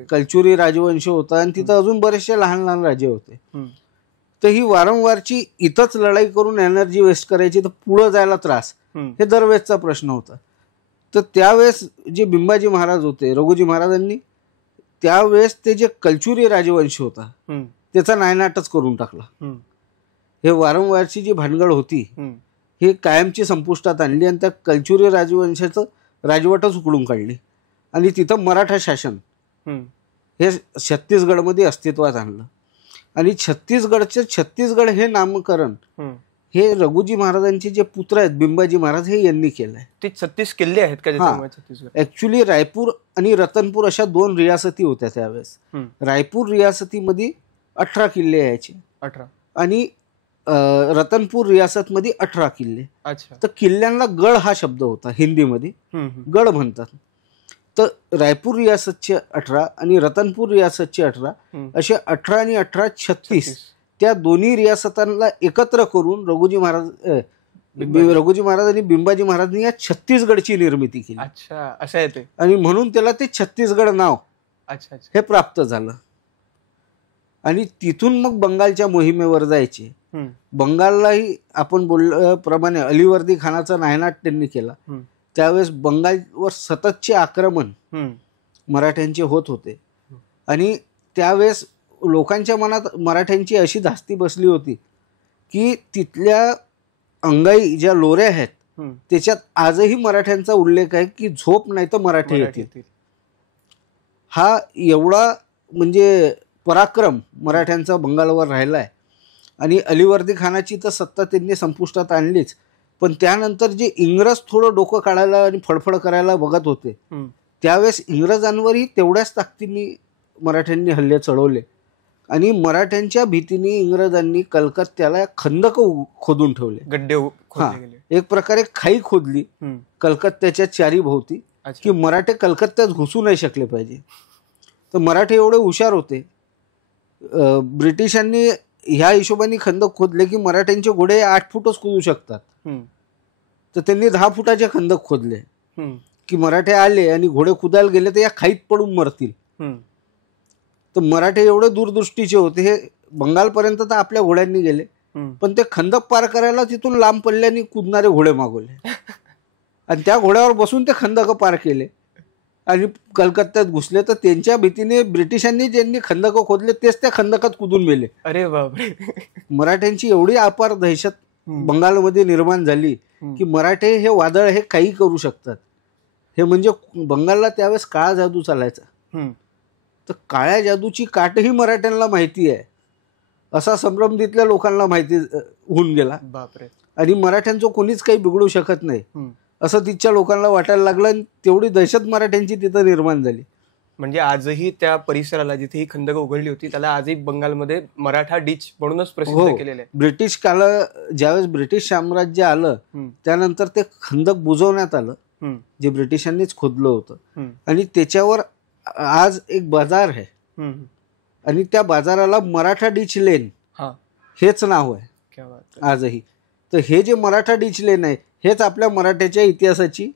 कलचुरी राजवंश होता आणि तिथं अजून बरेचसे लहान लहान राजे होते. तर ही वारंवारची इथंच लढाई करून एनर्जी वेस्ट करायची तर पुढं जायला त्रास, हे दरवेळेसचा प्रश्न होता. तर त्यावेळेस जे बिंबाजी महाराज होते, रघुजी महाराजांनी त्यावेळेस ते जे कलचुरी राजवंश होता त्याचा नायनाटच करून टाकला. हे वारंवारची जी भानगड होती हे कायमची संपुष्टात आणली आणि त्या कलचुरी राजवंशाचं राजवटच उकडून काढली. आणि तिथं मराठा शासन हे छत्तीसगडमध्ये अस्तित्वात आणलं. आणि छत्तीसगड हे नामकरण हे रघुजी महाराजांचे जे पुत्र आहेत बिंबाजी महाराज हे यांनी केलंय. ते 36 किल्ले आहेत का छत्तीसगड? ऍक्च्युली रायपूर आणि रतनपूर अशा 2 रियासती होत्या त्यावेळेस. रायपूर रियासतीमध्ये 18 किल्ले यायचे. 18. आणि रतनपूर रियासतमध्ये 18 किल्ले. तर किल्ल्यांना गड हा शब्द होता हिंदीमध्ये, गड म्हणतात. तर रायपूर रियासतचे 18 आणि रतनपूर रियासतचे 18 असे 18 आणि 18 36 त्या दोन्ही रियासतांना एकत्र करून रघुजी महाराज आणि बिंबाजी महाराजांनी या छत्तीसगडची निर्मिती केली. अच्छा, असं येते. आणि म्हणून त्याला ते छत्तीसगड नाव हे प्राप्त झालं. आणि तिथून मग बंगालच्या मोहिमेवर जायचे. बंगाललाही आपण बोलल्याप्रमाणे अलीवर्दी खानाचा नायनाट त्यांनी केला. त्यावेळेस बंगालवर सततचे आक्रमण मराठ्यांचे होत होते. आणि त्यावेळेस लोकांच्या मनात मराठ्यांची अशी धास्ती बसली होती की तिथल्या अंगाई ज्या लोऱ्या आहेत त्याच्यात आजही मराठ्यांचा उल्लेख आहे की झोप नाही तर मराठी येतील. हा एवढा म्हणजे पराक्रम मराठ्यांचा बंगालवर राहिला आहे. आणि अलीवर्दी खानाची तर सत्ता त्यांनी संपुष्टात आणलीच, पण त्यानंतर जे इंग्रज थोडं डोकं काढायला आणि फडफड करायला बघत होते त्यावेळेस इंग्रजांवरही तेवढ्याच ताकदीने मराठ्यांनी हल्ले चढवले. आणि मराठ्यांच्या भीतीने इंग्रजांनी कलकत्त्याला खंदक खोदून ठेवले, गड्डे खोदले गेले. एक प्रकारे खाई खोदली कलकत्त्याच्या चारी भोवती की मराठे कलकत्त्यात घुसू नाही शकले पाहिजे. तर मराठे एवढे हुशार होते, ब्रिटिशांनी ह्या हिशोबाने खंदक खोदले की मराठ्यांचे घोडे 8 फूटच खोदू शकतात. तर त्यांनी 10 फुटाचे खंदक खोदले की मराठे आले आणि घोडे खुदायला गेले तर या खाईत पडून मरतील. तर मराठे एवढे दूरदृष्टीचे होते, हे बंगालपर्यंत तर आपल्या घोड्यांनी गेले, पण ते खंदक पार करायला तिथून लांब पल्ल्याने कुदणारे घोडे मागवले आणि त्या घोड्यावर बसून ते खंदक पार केले आणि कलकत्त्यात घुसले. तर त्यांच्या भीतीने ब्रिटिशांनी ज्यांनी खंदक खोदले तेच त्या खंदकात कुदून मेले. अरे बापरे. मराठ्यांची एवढी अपार दहशत बंगालमध्ये निर्माण झाली की मराठे हे वादळ हे काही करू शकतात हे म्हणजे बंगालला त्यावेळेस काळा जादू चालायचा. हम्म. तर काळ्या जादूची काटही मराठ्यांना माहिती आहे असा संभ्रम तिथल्या लोकांना माहिती होऊन गेला. बापरे. आणि मराठ्यांचं कोणीच काही बिघडू शकत नाही हम्म. असं तिथच्या लोकांना वाटायला लागलं. आणि तेवढी दहशत मराठ्यांची तिथं निर्माण झाली. म्हणजे आजही त्या परिसराला जिथे ही खंदक उघडली होती त्याला आजही बंगालमध्ये मराठा डिच म्हणूनच प्रसिद्ध केलेलं आहे. ब्रिटिश काळ ज्यावेळेस ब्रिटिश साम्राज्य आलं त्यानंतर ते खंदक बुजवण्यात आलं जे ब्रिटिशांनीच खोदलं होतं. आणि त्याच्यावर आज एक बाजार आहे आणि त्या बाजाराला मराठा डिच लेन हेच नाव आहे आजही. तर हे जे मराठा डिच लेन आहे हेच आपल्या मराठ्याच्या इतिहासाची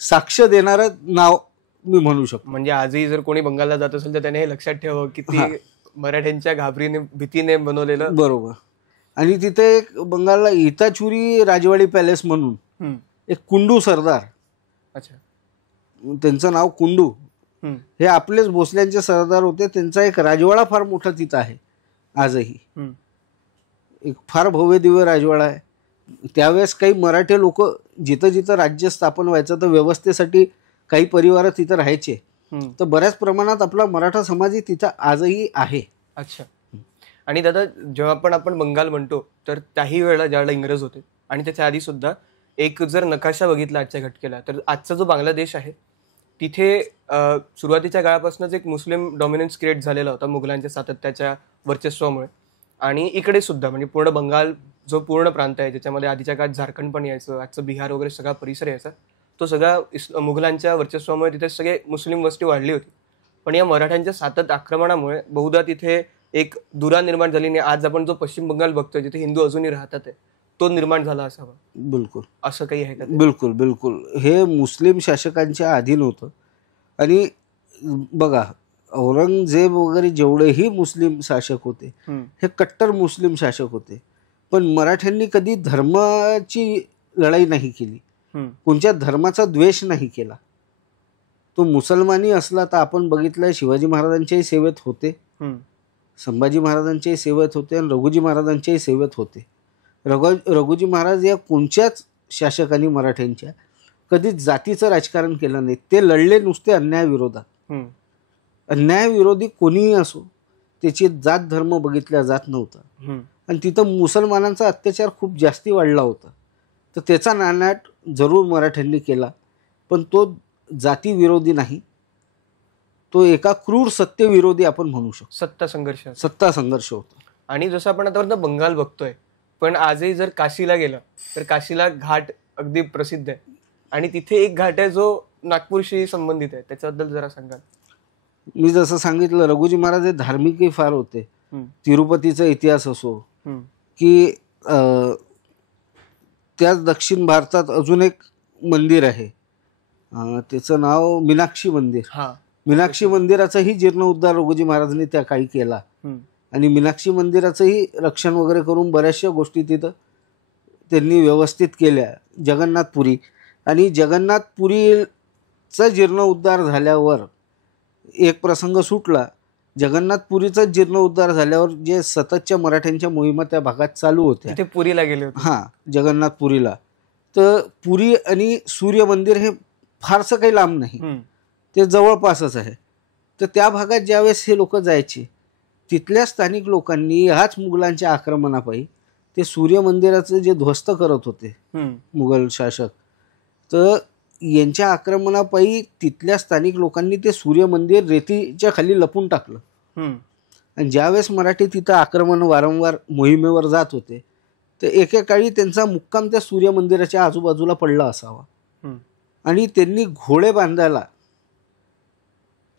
साक्ष देणारं नाव मी म्हणू शकतो. म्हणजे आजही जर कोणी बंगालला जात असेल तर त्याने हे लक्षात ठेवावं की ती मराठ्यांच्या घाबरीने भीतीने बनवलेलं. बरोबर. आणि तिथे एक बंगालला इताचुरी राजवाडी पॅलेस म्हणून एक कुंडू सरदार, त्यांचं नाव कुंडू, हे आपलेच भोसल्यांचे सरदार होते. त्यांचा एक राजवाडा फार मोठा तिथं आहे आजही. एक फार भव्य दिव्य राजवाडा आहे. त्यावेळेस काही मराठी लोक जिथं जिथं राज्य स्थापन व्हायचं तर व्यवस्थेसाठी काही परिवार तिथं राहायचे. तर बऱ्याच प्रमाणात आपला मराठा समाजही तिथं आजही आहे. अच्छा. आणि दादा जेव्हा आपण बंगाल म्हणतो तर त्याही वेळेला ज्यावेळेला इंग्रज होते आणि त्याच्या आधी सुद्धा एक जर नकाशा बघितला आजच्या घटकेला तर आजचा जो बांगलादेश आहे तिथे सुरुवातीच्या काळापासूनच एक मुस्लिम डॉमिनन्स क्रिएट झालेला होता मुघलांच्या सातत्याच्या वर्चस्वामुळे. आणि इकडे सुद्धा म्हणजे पूर्ण बंगाल जो पूर्ण प्रांत आहे ज्याच्यामध्ये आधीच्या काळात झारखंड पण यायचं, आजचं बिहार वगैरे सगळा परिसर यायचा, तो सगळा मुघलांच्या वर्चस्वामुळे तिथे सगळे मुस्लिम वस्ती वाढली होती. पण या मराठ्यांच्या सातत्य आक्रमणामुळे बहुधा तिथे एक दुरा निर्माण झाली आणि आज आपण जो पश्चिम बंगाल बघतोय जिथे हिंदू अजूनही राहतात आहे तो निर्माण झाला असावा. बिलकुल असं काही आहे का? बिलकुल बिलकुल. हे मुस्लिम शासकांच्या अधीन होतं. आणि बघा औरंगजेब वगैरे जेवढेही मुस्लिम शासक होते हे कट्टर मुस्लिम शासक होते. पण मराठ्यांनी कधी धर्माची लढाई नाही केली, कोणत्या धर्माचा द्वेष नाही केला. तो मुसलमानी असला तर आपण बघितलं शिवाजी महाराजांच्याही सेवेत होते, संभाजी महाराजांच्याही सेवेत होते आणि रघुजी महाराजांच्याही सेवेत होते. रघुजी महाराज या कोणत्याच शासकांनी मराठ्यांच्या कधी जातीचं राजकारण केलं नाही. ते लढले नुसते अन्यायाविरोधात. अन्यायविरोधी कोणीही असो त्याची जात धर्म बघितला जात नव्हता. आणि तिथं मुसलमानांचा अत्याचार खूप जास्ती वाढला होता. तर त्याचा नायनाट जरूर मराठ्यांनी केला, पण तो जातीविरोधी नाही, तो एका क्रूर सत्यविरोधी आपण म्हणू शकतो. सत्ता संघर्ष होता. आणि जसं आपण आतापर्यंत बंगाल बघतोय पण आजही जर काशीला गेलं तर काशीला घाट अगदी प्रसिद्ध आहे आणि तिथे एक घाट आहे जो नागपूरशी संबंधित आहे, त्याच्याबद्दल जरा सांगाल? मी जसं सांगितलं रघुजी महाराज हे धार्मिकही फार होते. तिरुपतीचा इतिहास असो की त्याच दक्षिण भारतात अजून एक मंदिर आहे त्याचं नाव मीनाक्षी मंदिर. मीनाक्षी मंदिराचाही जीर्णोद्धार रघुजी महाराजांनी त्या काळी केला आणि मीनाक्षी मंदिराचंही रक्षण वगैरे करून बऱ्याचशा गोष्टी तिथं त्यांनी व्यवस्थित केल्या. जगन्नाथपुरी आणि जगन्नाथपुरीचा जीर्णोद्धार झाल्यावर एक प्रसंग सुटला. जगन्नाथपुरीचा जीर्णोद्धार झाल्यावर जे सततच्या मराठ्यांच्या मोहिमा त्या भागात चालू होत्या, ते पुरीला गेले होते. जगन्नाथपुरीला. तर पुरी आणि सूर्य मंदिर हे फारसं काही लांब नाही, ते जवळपासच आहे. तर त्या भागात ज्यावेळेस हे लोक जायचे तिथल्या स्थानिक लोकांनी ह्याच मुघलांच्या आक्रमणापायी ते सूर्य मंदिराचं जे ध्वस्त करत होते मुघल शासक, तर यांच्या आक्रमणापायी तिथल्या स्थानिक लोकांनी ते सूर्य मंदिर रेतीच्या खाली लपून टाकलं. आणि ज्यावेळेस मराठी तिथं आक्रमण वारंवार मोहिमेवर जात होते तर एकेकाळी त्यांचा मुक्काम त्या सूर्य मंदिराच्या आजूबाजूला पडला असावा. आणि त्यांनी घोडे बांधायला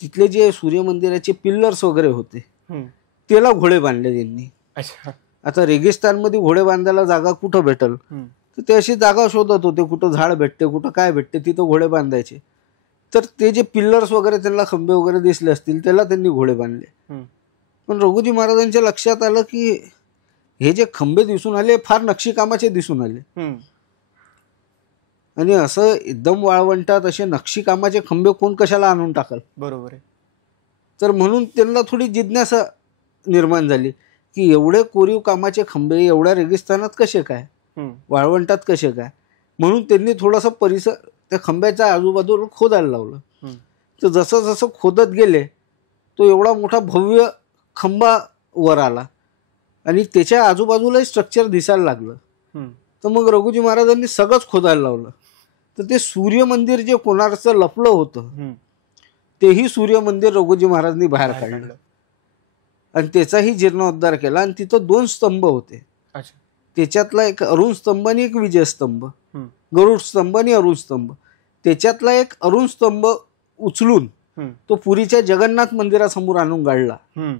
तिथले जे सूर्य मंदिराचे पिल्लर्स वगैरे होते त्याला घोडे बांधले त्यांनी. आता रेगिस्तानमध्ये घोडे बांधायला जागा कुठं भेटल तर ते अशी जागा शोधत होते, कुठं झाड भेटते कुठं काय भेटते तिथं घोडे बांधायचे. तर ते जे पिल्लर्स वगैरे त्यांना खंबे वगैरे दिसले असतील त्याला त्यांनी घोडे बांधले. पण रघुजी महाराजांच्या लक्षात आलं की हे जे खंबे दिसून आले फार नक्षीकामाचे दिसून आले आणि असं एकदम वाळवंटात असे नक्षीकामाचे खंबे कोण कशाला आणून टाकल. बरोबर आहे. तर म्हणून त्यांना थोडी जिज्ञासा निर्माण झाली की एवढे कोरीव कामाचे खंबे एवढ्या रेगिस्तानात कसे काय, वाळवंटात कसे काय. म्हणून त्यांनी थोडासा परिसर त्या खंब्याच्या आजूबाजूला खोदायला लावलं. हम्म. तर जसं जसं खोदत गेले तो एवढा मोठा भव्य खंबा वर आला आणि त्याच्या आजूबाजूलाही स्ट्रक्चर दिसायला लागलं. हम्म. तर मग रघुजी महाराजांनी सगळंच खोदायला लावलं. तर ते सूर्य मंदिर जे कोणार्कचं लपलं होतं हम्म. तेही सूर्य मंदिर रघुजी महाराजांनी बाहेर बाहेर काढलं काढलं. आणि त्याचाही जीर्णोद्धार केला. आणि तिथं 2 स्तंभ होते. अच्छा. त्याच्यातला एक अरुण स्तंभ आणि एक विजय स्तंभ, हम्म. गरुड स्तंभ आणि अरुण स्तंभ. त्याच्यातला एक अरुण स्तंभ उचलून हम्म. तो पुरीच्या जगन्नाथ मंदिरासमोर आणून गाडला. हम्म.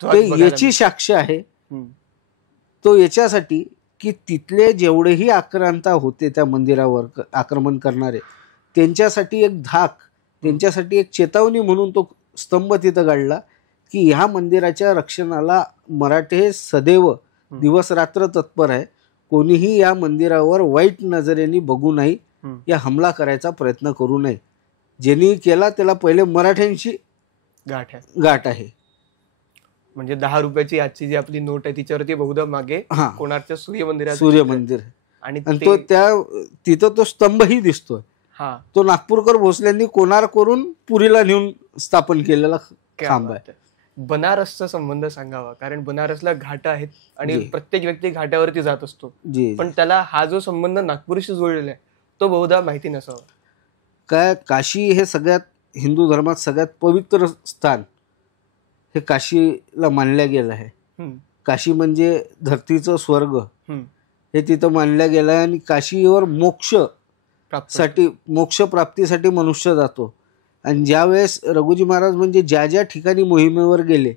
तो आज ते बघायला याची मिळतो. साक्ष आहे. हम्म. तो याच्यासाठी की तिथले जेवढेही आक्रांता होते त्या मंदिरावर आक्रमण करणारे त्यांच्यासाठी एक धाक, त्यांच्यासाठी एक चेतावणी म्हणून तो स्तंभ तिथं गाडला की ह्या मंदिराच्या रक्षणाला मराठे सदैव दिवस रात्र तत्पर आहे. कोणीही या मंदिरावर वाईट नजरेने बघू नये, हम्म. या हमला करायचा प्रयत्न करू नये. ज्यांनी केला त्याला पहिले मराठ्यांशी गाठ आहे. गाठ आहे. म्हणजे 10 रुपयाची आजची जी आपली नोट आहे तिच्यावरती बहुधा मागे हा. कोणार्कच्या सूर्य मंदिराचं सूर्य चित्र आहे. मंदिर आणि आणि ते- तो तिथं तो स्तंभही दिसतोय. हा, तो नागपूरकर भोसल्यांनी कोणार्कवरून पुरीला नेऊन स्थापन केलेला क्या खांब बात आहे. आहे. बनारसचा संबंध सांगावा, कारण बनारसला घाट आहेत आणि जी. प्रत्येक व्यक्ती घाटावरती जात असतो. जी पण त्याला हा जो संबंध नागपूरशी जोडलेला आहे तो बहुधा माहिती नसावा. काय काशी हे सगळ्यात हिंदू धर्मात सगळ्यात पवित्र स्थान हे काशीला मानलं गेलं आहे. हम्म. काशी म्हणजे धरतीचं स्वर्ग हम्म. हे तिथं मानलं गेलं आहे. आणि काशीवर प्राप्त. मोक्ष प्राप्तीसाठी मनुष्य जातो. आणि ज्यावेळेस रघुजी महाराज म्हणजे ज्या ज्या ठिकाणी मोहिमेवर गेले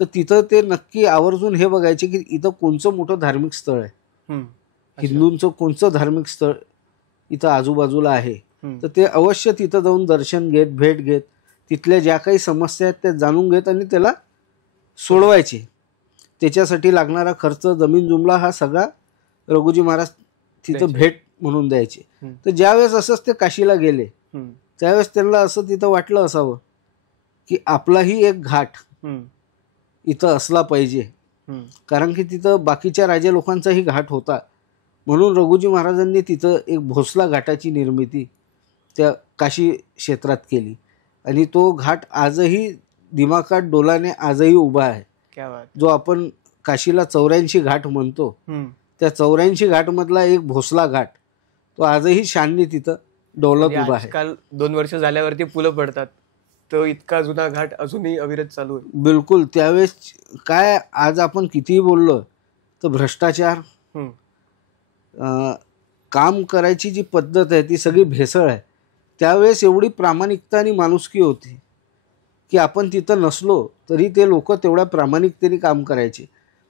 तर तिथं ते नक्की आवर्जून हे बघायचे की इथं कोणचं मोठं धार्मिक स्थळ आहे, हम्म. अच्छा. हिंदूंचं कोणचं धार्मिक स्थळ इथं आजूबाजूला आहे. हम्म. तर ते अवश्य तिथं जाऊन दर्शन घेत, भेट घेत, तिथल्या ज्या काही समस्या आहेत त्या जाणून घेत आणि त्याला सोडवायचे. त्याच्यासाठी लागणारा खर्च, जमीन जुमला हा सगळा रघुजी महाराज तिथं द्यायचे. भेट म्हणून द्यायचे. हम्म. तर ज्यावेळेस असंच ते काशीला गेले हम्म. त्यावेळेस त्यांना असं तिथं वाटलं असावं की आपलाही एक घाट हम्म. इथं असला पाहिजे. हम्म. कारण की तिथं बाकीच्या राजे लोकांचाही घाट होता. म्हणून रघुजी महाराजांनी तिथं एक भोसला घाटाची निर्मिती त्या काशी क्षेत्रात केली. आणि तो घाट आजही दिमाखात डोलाने आजही उभा आहे. क्या बात. जो आपण काशीला 84 घाट म्हणतो हम्म. त्या 84 घाटमधला एक भोसला घाट तो आजही शाननी तिथं डोलत म्हणजे उभा आहे. आजकाल 2 वर्ष झाल्यावरती पुलं पडतात, तो इतका जुना घाट अजूनही अविरत चालू आहे. बिलकुल. त्यावेळेस काय आज आपण कितीही बोललो तर भ्रष्टाचार, हम्म. काम करायची जी पद्धत आहे ती सगळी भेसळ आहे. त्यावेळेस एवढी प्रामाणिकता आणि माणुसकी होती की आपण तिथं नसलो तरी ते लोक तेवढ्या प्रामाणिकतेने काम करायचे.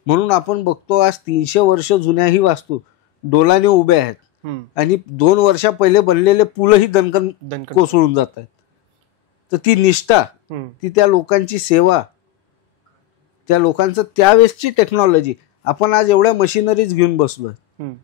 म्हणून आपण बघतो आज 300 वर्ष जुन्याही वास्तू डोलाने उभ्या आहेत. हम्म. आणि 2 वर्षा पहिले बनलेले पुलंही दणकन दणकन. कोसळून जात आहेत. तर ती निष्ठा, हम्म. ती त्या लोकांची सेवा, त्या लोकांचं त्यावेळेसची टेक्नॉलॉजी. आपण आज एवढ्या मशिनरीज घेऊन बसलोय हम्म.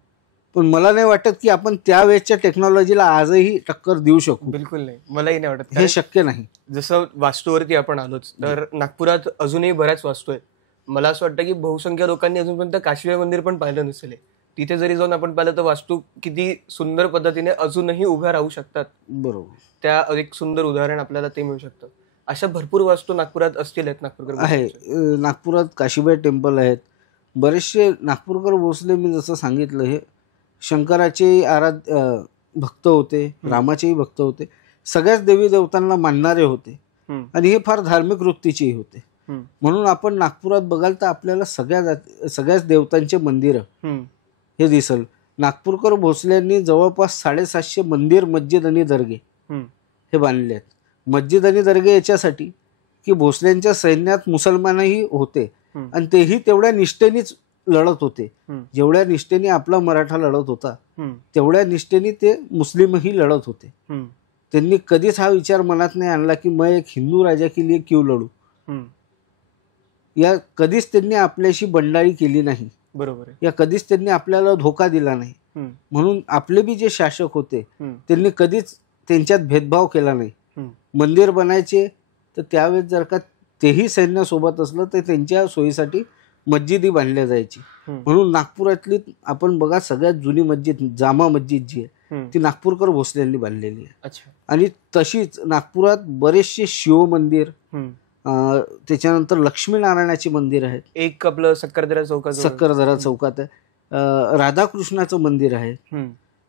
पण मला नाही वाटत की आपण त्यावेळेसच्या टेक्नॉलॉजीला आजही टक्कर देऊ शकू. बिलकुल नाही, मलाही नाही वाटत. हे कारण शक्य नाही. जसं वास्तूवरती आपण आलोच तर नागपुरात अजूनही बऱ्याच वास्तू आहेत. मला असं वाटतं की बहुसंख्य लोकांनी अजूनपर्यंत काशीबाई मंदिर पण पाहिलं नसेल. तिथे जरी जाऊन आपण पाहिलं तर वास्तू किती सुंदर पद्धतीने अजूनही उभ्या राहू शकतात. बरोबर त्या एक सुंदर उदाहरण आपल्याला ते मिळू शकतं. अशा भरपूर वास्तू नागपुरात असतील आहेत नागपूरकर आहे. भोसलेचे. नागपुरात काशीबाई टेम्पल आहेत. बरेचसे नागपूरकर भोसले मी जसं सांगितलं हे शंकराचे भक्त होते, रामाचेही भक्त होते, सगळ्याच देवी देवतांना मानणारे होते. हम्म. आणि हे फार धार्मिक वृत्तीचेही होते. हम्म. म्हणून आपण नागपुरात बघाल तर आपल्याला सगळ्याच देवतांचे मंदिरं हम्म. हे दिसल. नागपूरकर भोसल्यांनी जवळपास 750 मंदिर, मस्जिद आणि दर्गे हम्म. हे बांधले आहेत. मस्जिद आणि दर्गे याच्यासाठी की भोसल्यांच्या सैन्यात मुसलमानही होते हम्म. आणि तेही तेवढ्या निष्ठेनेच लढत होते. हम्म. जेवढ्या निष्ठेने आपला मराठा लढत होता हम्म. तेवढ्या निष्ठेने ते मुस्लिमही लढत होते. हम्म. त्यांनी कधीच हा विचार मनात नाही आणला की मैं एक हिंदू राजा के लिए क्यों लढू. हम्म. या कधीच त्यांनी आपल्याशी बंडाळी केली नाही. बरोबर आहे. या कधीच त्यांनी आपल्याला धोका दिला नाही. हम्म. म्हणून आपले बी जे शासक होते हम्म. त्यांनी कधीच त्यांच्यात भेदभाव केला नाही. हम्म. मंदिर बनायचे तर त्यावेळेस जर का तेही सैन्यासोबत असलं तर त्यांच्या सोयीसाठी मस्जिदी बांधल्या जायची. हम्म. म्हणून नागपुरातली आपण बघा सगळ्यात जुनी मस्जिद जामा मस्जिद जी आहे ती नागपूरकर भोसल्यांनी बांधलेली आहे. अच्छा. आणि तशीच नागपुरात बरेचसे शिव मंदिर, त्याच्यानंतर लक्ष्मीनारायणाची मंदिर आहेत. एक आपलं सक्करदरा चौकात आहे. राधाकृष्णाचं मंदिर आहे.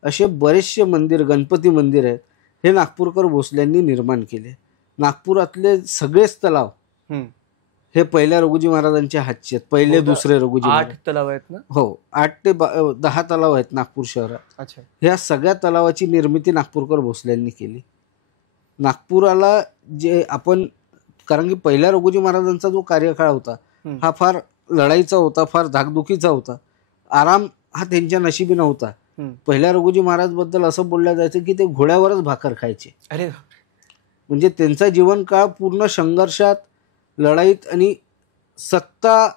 असे बरेचसे मंदिर, गणपती मंदिर आहेत, हे नागपूरकर भोसल्यांनी निर्माण केले. नागपुरातले सगळेच तलाव हे पहिल्या रघुजी महाराजांच्या हातचे आहेत. पहिले दुसरे रघुजी 8 तलाव आहेत ना? हो, 8 ते 10 तलाव आहेत नागपूर शहरात. अच्छा. ह्या सगळ्या तलावाची निर्मिती नागपूरकर भोसल्यांनी केली. नागपुराला जे आपण, कारण की पहिल्या रघुजी महाराजांचा जो कार्यकाळ होता हा फार लढाईचा होता, फार धाकधुकीचा होता. आराम हा त्यांच्या नशिबी नव्हता. पहिल्या रघुजी महाराज बद्दल असं बोललं जायचं की ते घोड्यावरच भाकर खायचे. अरे, म्हणजे त्यांचा जीवनकाळ पूर्ण संघर्षात, लढाईत आणि सत्ता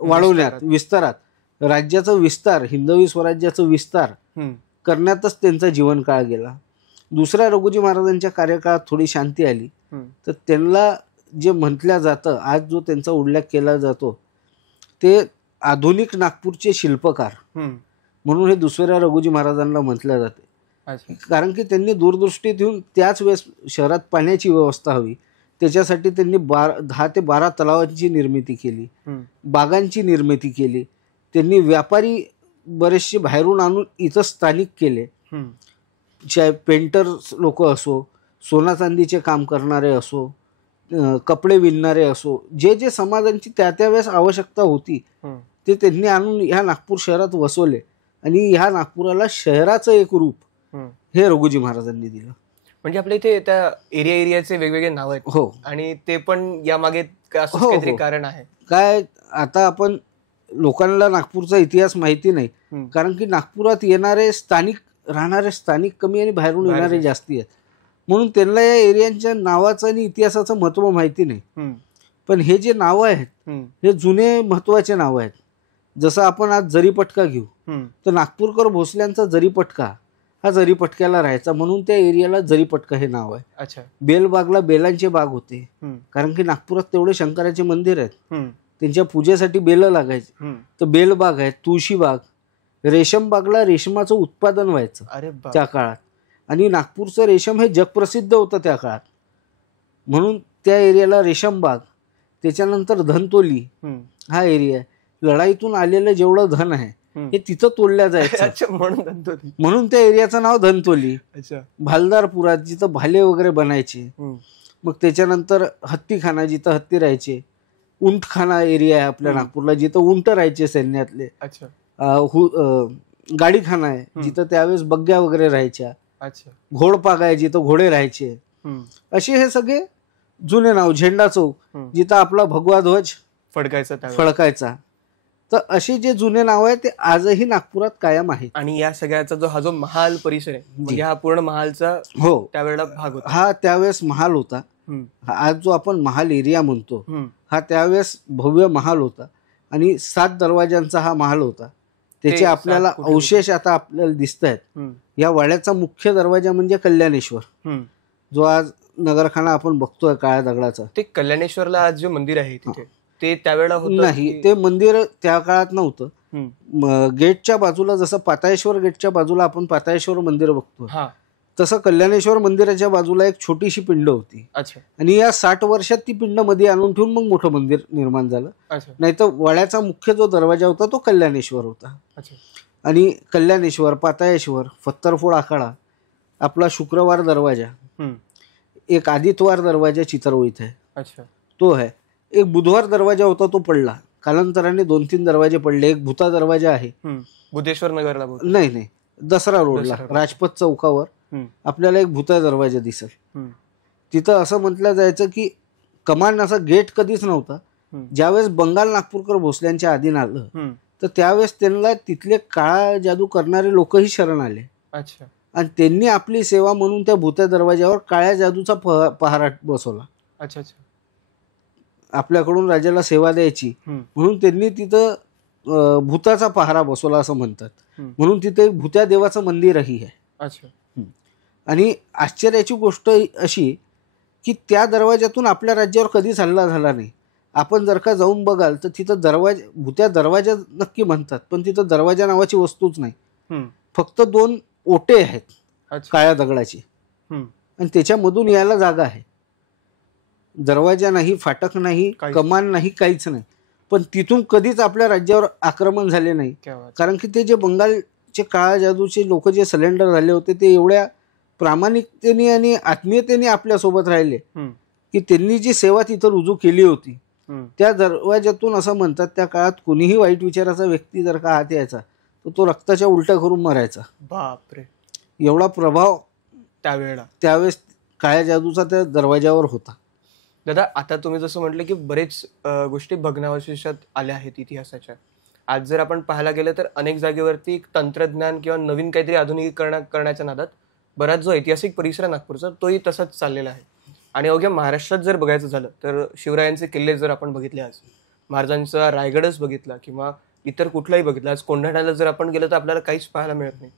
वाढवण्यात, विस्तारात, राज्याचा विस्तार, हिंदवी स्वराज्याचा विस्तार करण्यातच त्यांचा जीवनकाळ गेला. दुसऱ्या रघुजी महाराजांच्या कार्यकाळात थोडी शांती आली, तर त्यांना जे म्हटलं जातं, आज जो त्यांचा उल्लेख केला जातो, ते आधुनिक नागपूरचे शिल्पकार म्हणून हे दुसऱ्या रघुजी महाराजांना म्हटलं जाते. कारण की त्यांनी दूरदृष्टी ठेवून त्याच वेळेस शहरात पाण्याची व्यवस्था हवी, त्याच्यासाठी त्यांनी 10 ते 12 तलावांची निर्मिती केली, बागांची निर्मिती केली. त्यांनी व्यापारी बरेचसे बाहेरून आणून इथं स्थानिक केले. पेंटर लोक असो, सोना चांदीचे काम करणारे असो, कपडे विणणारे असो, जे जे समाजांची त्या त्यावेळेस आवश्यकता होती ते त्यांनी आणून ह्या नागपूर शहरात वसवले. आणि ह्या नागपुराला शहराचं एक रूप हे रघुजी महाराजांनी दिलं. म्हणजे आपल्या इथे त्या एरियाचे वेगवेगळे नाव आहेत. हो. आणि ते पण यामागे काहीतरी कारण आहे काय. आता आपण लोकांना नागपूरचा इतिहास माहिती नाही, कारण की नागपुरात येणारे स्थानिक, राहणारे स्थानिक कमी आणि बाहेरून येणारे जास्ती आहेत, म्हणून त्यांना या एरियांच्या नावाचं आणि इतिहासाचं महत्व माहिती नाही. पण हे जे नावं आहेत हे जुने महत्वाचे नावं आहेत. जसं आपण आज जरीपटका घेऊ, तर नागपूरकर भोसल्यांचा जरीपटका हा जरीपटक्याला राहायचा, म्हणून त्या एरियाला जरीपटका हे नाव आहे. अच्छा. बेलबागला बेलांचे बाग होते, कारण की नागपुरात तेवढे शंकराचे मंदिर आहेत, त्यांच्या पूजेसाठी बेल लागायचे. तर बेलबाग आहे, तुळशीबाग, रेशमबागला रेशमाचं उत्पादन व्हायचं त्या काळात. आणि नागपूरचं रेशम हे जगप्रसिद्ध होतं त्या काळात, म्हणून त्या एरियाला रेशमबाग. त्याच्यानंतर धनतोली हा एरिया आहे. लढाईतून आलेलं जेवढं धन आहे हे तिथं तोडल्या जायचं, म्हणून त्या एरियाचं नाव धनतोली. भालदारपुरात जिथं भाले वगैरे बनायचे. मग त्याच्यानंतर हत्तीखाना, जिथं हत्ती राहायचे. उंटखाना एरिया आहे आपल्या नागपूरला, जिथं उंट राहायचे सैन्यातले. गाडीखाना आहे, जिथं त्यावेळेस बग्ग्या वगैरे राहायच्या. घोडपाग आहे, जिथं घोडे राहायचे. असे हे सगळे जुने नाव. झेंडा चौक, जिथं आपला भगवा ध्वज फडकायचा. तर असे जे जुने नाव आहे ते आजही नागपुरात कायम आहेत. आणि या सगळ्याचा हा जो महाल परिसर आहे, म्हणजे हा पूर्ण महालचा हो त्यावेळेला भाग होता. हा त्यावेळेस महाल होता. आज जो आपण महाल एरिया म्हणतो हा त्यावेळेस भव्य महाल होता. आणि 7 दरवाजांचा हा महाल होता. त्याचे आपल्याला अवशेष आता आपल्याला दिसत आहेत. या वाड्याचा मुख्य दरवाजा म्हणजे कल्याणेश्वर, जो आज नगरखाना आपण बघतोय काळ्या दगडाचा. ते कल्याणेश्वरला आज जे मंदिर आहे तिथे, ते त्यावेळेला नाही, ते मंदिर त्या काळात नव्हतं. गेटच्या बाजूला, जसं पाताळेश्वर गेटच्या बाजूला आपण पाताळेश्वर मंदिर बघतो, तसं कल्याणेश्वर मंदिराच्या बाजूला एक छोटीशी पिंड होती. आणि या 60 वर्षात ती पिंड मध्ये आणून ठेवून मग मोठं मंदिर निर्माण झालं. नाही तर वाड्याचा मुख्य जो दरवाजा होता तो कल्याणेश्वर होता. आणि कल्याणेश्वर, पाताळेश्वर, फत्तरफोड आखाडा, आपला शुक्रवार दरवाजा, एक आदित्यवार दरवाजा चित्रवळीत आहे, तो आहे. एक बुधवार दरवाजा होता, तो पडला. कालांतराने 2-3 दरवाजे पडले. एक भूता दरवाजा आहे बुधेश्वर नगरला, नाही, दसरा रोडला, राजपथ चौकावर आपल्याला एक भूता दरवाजा दिसेल. तिथं असं म्हटलं जायचं की कमान असा गेट कधीच नव्हता. ज्यावेळेस बंगाल नागपूरकर भोसल्यांच्या अधीन आलं तर त्यावेळेस त्यांना तिथले काळा जादू करणारे लोकही शरण आले. आणि त्यांनी आपली सेवा म्हणून त्या भूता दरवाजावर काळ्या जादूचा पहारा बसवला. आपल्याकडून राजाला सेवा द्यायची म्हणून त्यांनी तिथं भूताचा पहारा बसवला असं म्हणतात. म्हणून तिथे एक भूत्या देवाचं मंदिरही आहे. आणि आश्चर्याची गोष्ट अशी की त्या दरवाजातून आपल्या राज्यावर कधीच हल्ला झाला नाही. आपण जर का जाऊन बघाल तर तिथं भूत्या दरवाजा नक्की म्हणतात, पण तिथं दरवाजा नावाची वस्तूच नाही. फक्त 2 ओटे आहेत अच्छा. काळ्या दगडाची, हम्म. आणि त्याच्यामधून यायला जागा आहे. दरवाजा नाही, फाटक नाही, काहीच कमान नाही, काहीच नाही. पण तिथून कधीच आपल्या राज्यावर आक्रमण झाले नाही. क्या बात. कारण की ते जे बंगालचे काळा जादूचे लोक जे सलेंडर झाले होते ते एवढ्या प्रामाणिकतेने आणि आत्मीयतेने आपल्यासोबत राहिले हम्म. की त्यांनी जी सेवा तिथं रुजू केली होती हम्म. त्या दरवाज्यातून असं म्हणतात त्या काळात कुणीही वाईट विचाराचा व्यक्ती जर का आत यायचा तर तो रक्ताच्या उलट्या करून मरायचा. बापरे. एवढा प्रभाव त्यावेळेला त्यावेळेस काळ्या जादूचा त्या दरवाजावर होता. दादा, आता तुम्ही जसं म्हटलं की बरेच गोष्टी भग्नावशेषात आल्या आहेत इतिहासाच्या. आज जर आपण पाहायला गेलं तर अनेक जागेवरती तंत्रज्ञान किंवा नवीन काहीतरी आधुनिकीकरण करण्याच्या नादात बराच जो ऐतिहासिक परिसर आहे नागपूरचा तोही तसाच चाललेला आहे. आणि अवघ्या महाराष्ट्रात जर बघायचं झालं तर शिवरायांचे किल्ले जर आपण बघितले, आज महाराजांचा रायगडच बघितला किंवा इतर कुठलाही बघितला, आज कोंढाण्याला जर आपण गेलं तर आपल्याला काहीच पाहायला मिळत नाही.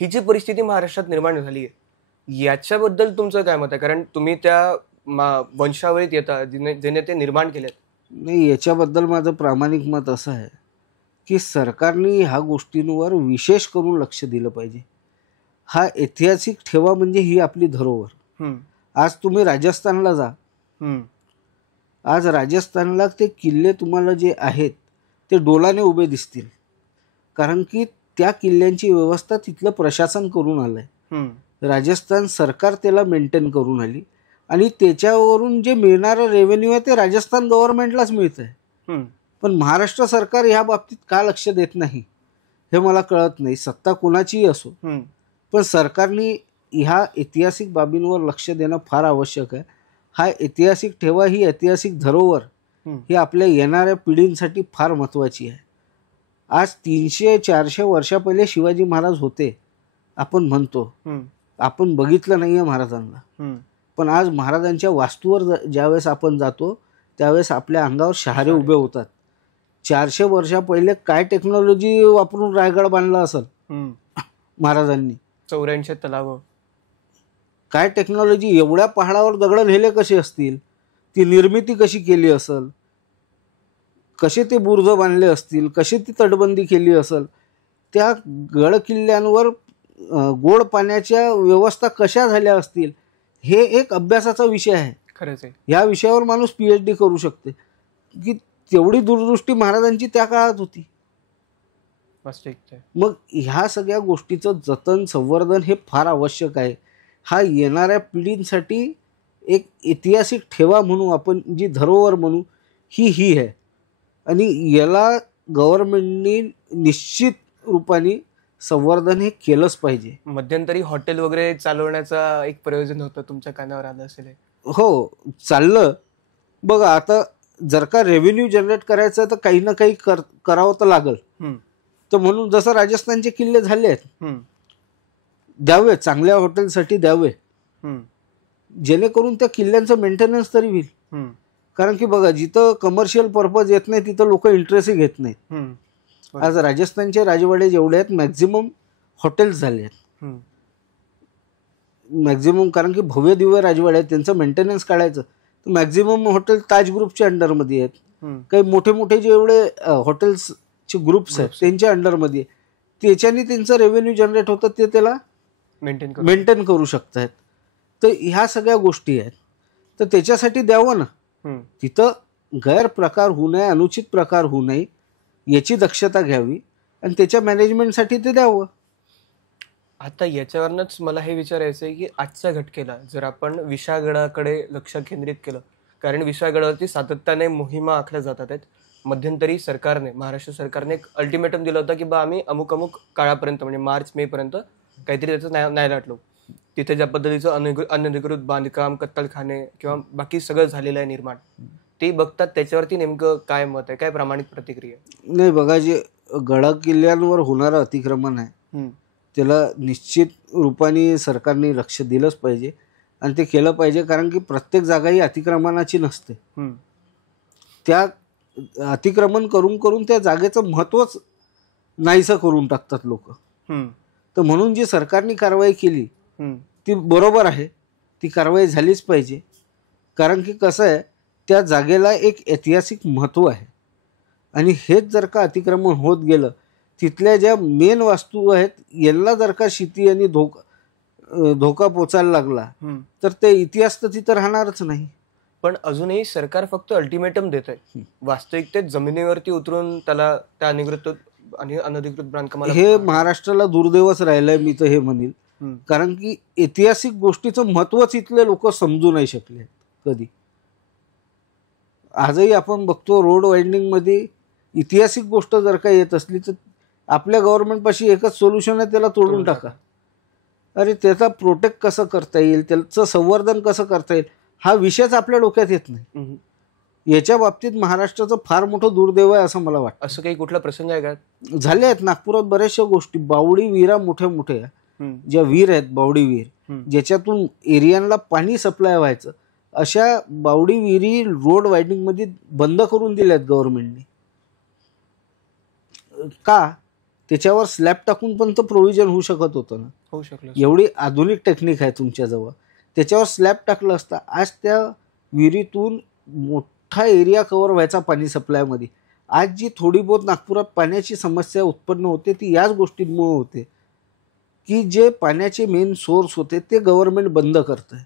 ही जी परिस्थिती महाराष्ट्रात निर्माण झाली आहे याच्याबद्दल तुमचं काय मत आहे? कारण तुम्ही त्या वंशावळीत येता ज्याने ते निर्माण केलेत. नाही, याच्याबद्दल माझं प्रामाणिक मत असं आहे की सरकारने ह्या गोष्टींवर विशेष करून लक्ष दिलं पाहिजे. हा ऐतिहासिक ठेवा म्हणजे ही आपली धरोहर. हम्म. आज तुम्ही राजस्थानला जा, हम्म. आज राजस्थानला ते किल्ले तुम्हाला जे आहेत ते डोलाने उभे दिसतील, कारण की त्या किल्ल्यांची व्यवस्था तिथलं प्रशासन करून आलंय. हम्म. राजस्थान सरकार त्याला मेंटेन करून आली आणि त्याच्यावरून जे मिळणारं रेव्हेन्यू आहे ते राजस्थान गव्हर्नमेंटलाच मिळत आहे. हम्म. पण महाराष्ट्र सरकार ह्या बाबतीत का लक्ष देत नाही हे मला कळत नाही. सत्ता कोणाचीही असो, हम्म. पण सरकारने ह्या ऐतिहासिक बाबींवर लक्ष देणं फार आवश्यक आहे. हा ऐतिहासिक ठेवा, ही ऐतिहासिक धरोहर ही आपल्या येणाऱ्या पिढींसाठी फार महत्त्वाची आहे. आज 300-400 वर्षा पहिले शिवाजी महाराज होते आपण म्हणतो, हम्म. आपण बघितलं नाही आहे महाराजांना. हम्म. पण आज महाराजांच्या वास्तूवर ज्यावेळेस आपण जातो त्यावेळेस आपल्या अंगावर शहारे उभे होतात. 400 वर्षा पहिले काय टेक्नॉलॉजी वापरून रायगड बांधला असेल हम्म. महाराजांनी, 84 तलाव, काय टेक्नॉलॉजी, एवढ्या पहाडावर दगड नेले कसे असतील, ती निर्मिती कशी केली असेल, कसे ते बुर्ज बांधले असतील, कशी ती तटबंदी केली असेल, त्या गड किल्ल्यांवर गोड पाण्याच्या व्यवस्था कशा झाल्या असतील, हे एक अभ्यासाचा विषय आहे. खरंच आहे. या विषयावर माणूस PhD करू शकते की तेवढी दूरदृष्टी महाराजांची त्या काळात होती. मस्त आहे. मग ह्या सगळ्या गोष्टीचं जतन संवर्धन हे फार आवश्यक आहे. हा येणाऱ्या पिढींसाठी एक ऐतिहासिक ठेवा म्हणू, आपण जी धरोहर म्हणू, ही आहे. आणि याला गव्हर्नमेंटनी निश्चित रूपाने संवर्धन हे केलंच पाहिजे. मध्यंतरी हॉटेल वगैरे चालवण्याचा एक प्रयोजन होतं, तुमच्या कानावर आलं असेल. हो, चाललं. बघा, आता जर का रेव्हेन्यू जनरेट करायचं तर काही ना काही करावं तर लागल. तर म्हणून जसं राजस्थानचे किल्ले झाले आहेत, द्यावे, चांगल्या हॉटेलसाठी द्यावे, जेणेकरून त्या किल्ल्यांचं मेंटेनन्स तरी होईल. कारण की बघा, जिथं कमर्शियल पर्पज येत नाही तिथं लोक इंटरेस्टही घेत नाहीत. आज राजस्थानचे राजवाडे जेवढे आहेत मॅक्झिमम हॉटेल्स झाले आहेत, मॅक्झिमम. कारण की भव्य दिव्य राजवाडे आहेत, त्यांचं मेंटेनन्स काढायचं तर मॅक्झिमम हॉटेल ताज ग्रुपच्या अंडरमध्ये आहेत. काही मोठे मोठे जे एवढे हॉटेल्सचे ग्रुप्स आहेत त्यांच्या अंडरमध्ये, त्याच्याने त्यांचं रेव्हेन्यू जनरेट होतं, ते त्याला मेंटेन करू शकतात. तर ह्या सगळ्या गोष्टी आहेत, तर त्याच्यासाठी द्यावं ना. तिथं गैरप्रकार होऊ नये, अनुचित प्रकार होऊ नये याची दक्षता घ्यावी आणि त्याच्या मॅनेजमेंटसाठी ते द्यावं. आता याच्यावरनच मला हे विचारायचं आहे की आजच्या घटकेला जर आपण विशाळगडाकडे लक्ष केंद्रित केलं, कारण विशाळगडावरती सातत्याने मोहिमा आखल्या जातात आहेत. मध्यंतरी सरकारने, महाराष्ट्र सरकारने एक अल्टिमेटम दिला होता की बा आम्ही अमुक अमुक काळापर्यंत म्हणजे मार्च-मे पर्यंत काहीतरी त्याचं न्याय लाटलो. तिथे ज्या पद्धतीचं अनधिकृत बांधकाम, कत्तलखाने किंवा बाकी सगळं झालेलं आहे निर्माण, ते बघतात. त्याच्यावरती नेमकं काय मत आहे, काय प्रामाणिक प्रतिक्रिया? नाही बघा, जे गड किल्ल्यांवर होणारं अतिक्रमण आहे त्याला निश्चित रूपाने सरकारने लक्ष दिलंच पाहिजे आणि ते केलं पाहिजे. कारण की प्रत्येक जागा ही अतिक्रमणाची नसते. त्या अतिक्रमण करून करून त्या जागेचं महत्त्वच नाहीसं करून टाकतात लोक. तर म्हणून जी सरकारने कारवाई केली ती बरोबर आहे, ती कारवाई झालीच पाहिजे. कारण की कसं आहे, त्या जागेला एक ऐतिहासिक महत्त्व आहे आणि हेच जर का अतिक्रमण होत गेलं तिथल्या ज्या मेन वास्तू आहेत यांना जर का शिती आणि धोका पोचायला लागला तर ते इतिहास तर तिथं राहणारच नाही. पण अजूनही सरकार फक्त अल्टिमेटम देत आहे. वास्तविकतेत जमिनीवरती उतरून त्याला त्या अनधिकृत बांधकामाला हे महाराष्ट्राला दुर्दैवच राहिलंय मी तर हे म्हणेन. कारण की ऐतिहासिक गोष्टीचं महत्वच इथले लोक समजू नाही शकले कधी. आजही आपण बघतो रोड वाइंडिंग मध्ये ऐतिहासिक गोष्ट जर का येत असली तर आपल्या गव्हर्नमेंट पाशी एकच सोल्युशन आहे, त्याला तोडून टाका. अरे त्याचा प्रोटेक्ट कसं करता येईल, त्याचं संवर्धन कसं करता येईल हा विषयच आपल्या डोक्यात येत नाही. याच्या बाबतीत महाराष्ट्राचं फार मोठं दुर्दैव आहे असं मला वाटतं. असं काही कुठला प्रसंग आहे का? झाले आहेत नागपुरात बऱ्याचशा गोष्टी. बावडी विहिरा मोठ्या मोठ्या ज्या विहीर आहेत, बावडी विहीर ज्याच्यातून एरियाला पाणी सप्लाय व्हायचं, अशा बावडी विहिरी रोड वाइडिंग मध्ये बंद करून दिल्यात गव्हर्नमेंटने. का? त्याच्यावर स्लॅब टाकून पण तर प्रोव्हिजन होऊ शकत होतं ना. होऊ शकलं. एवढी आधुनिक टेक्निक आहे तुमच्याजवळ, त्याच्यावर स्लॅब टाकलं असतं आज त्या विहिरीतून मोठा एरिया कव्हर व्हायचा पाणी सप्लायमध्ये. आज जी थोडी बहुत नागपुरात पाण्याची समस्या उत्पन्न होते ती याच गोष्टींमुळे होते की जे पाण्याचे मेन सोर्स होते ते गव्हर्नमेंट बंद करत आहे.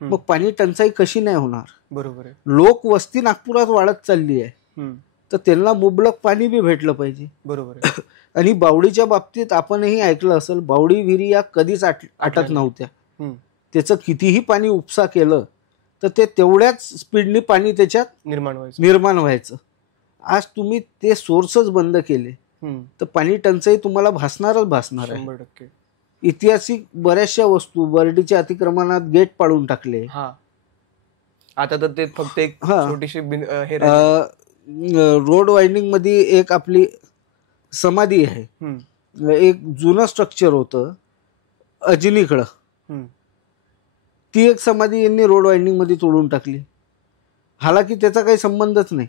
मग पाणी टंचाई कशी नाही होणार? बरोबर आहे. लोकवस्ती नागपुरात वाढत चालली आहे तर त्यांना मुबलक पाणी बी भेटलं पाहिजे. बरोबर आहे. आणि बावडीच्या बाबतीत आपणही ऐकलं असेल, बावडी विहिरी या कधीच आटत नव्हत्या. त्याचं कितीही पाणी उपसा केलं तर ते तेवढ्याच स्पीडनी पाणी त्याच्यात निर्माण व्हायचं. आज तुम्ही ते सोर्सच बंद केले तर पाणी टंचाई तुम्हाला भासणार आहे. 100%. ऐतिहासिक बऱ्याचशा वस्तू, बर्डीच्या अतिक्रमणात गेट पाडून टाकले. आता तर ते फक्त एक छोटीशी रोड वाइंडिंग मध्ये एक आपली समाधी आहे, एक जुनं स्ट्रक्चर होतं अजनीकडं, ती एक समाधी यांनी रोड वाइंडिंग मध्ये तोडून टाकली. हालाकी त्याचा काही संबंधच नाही.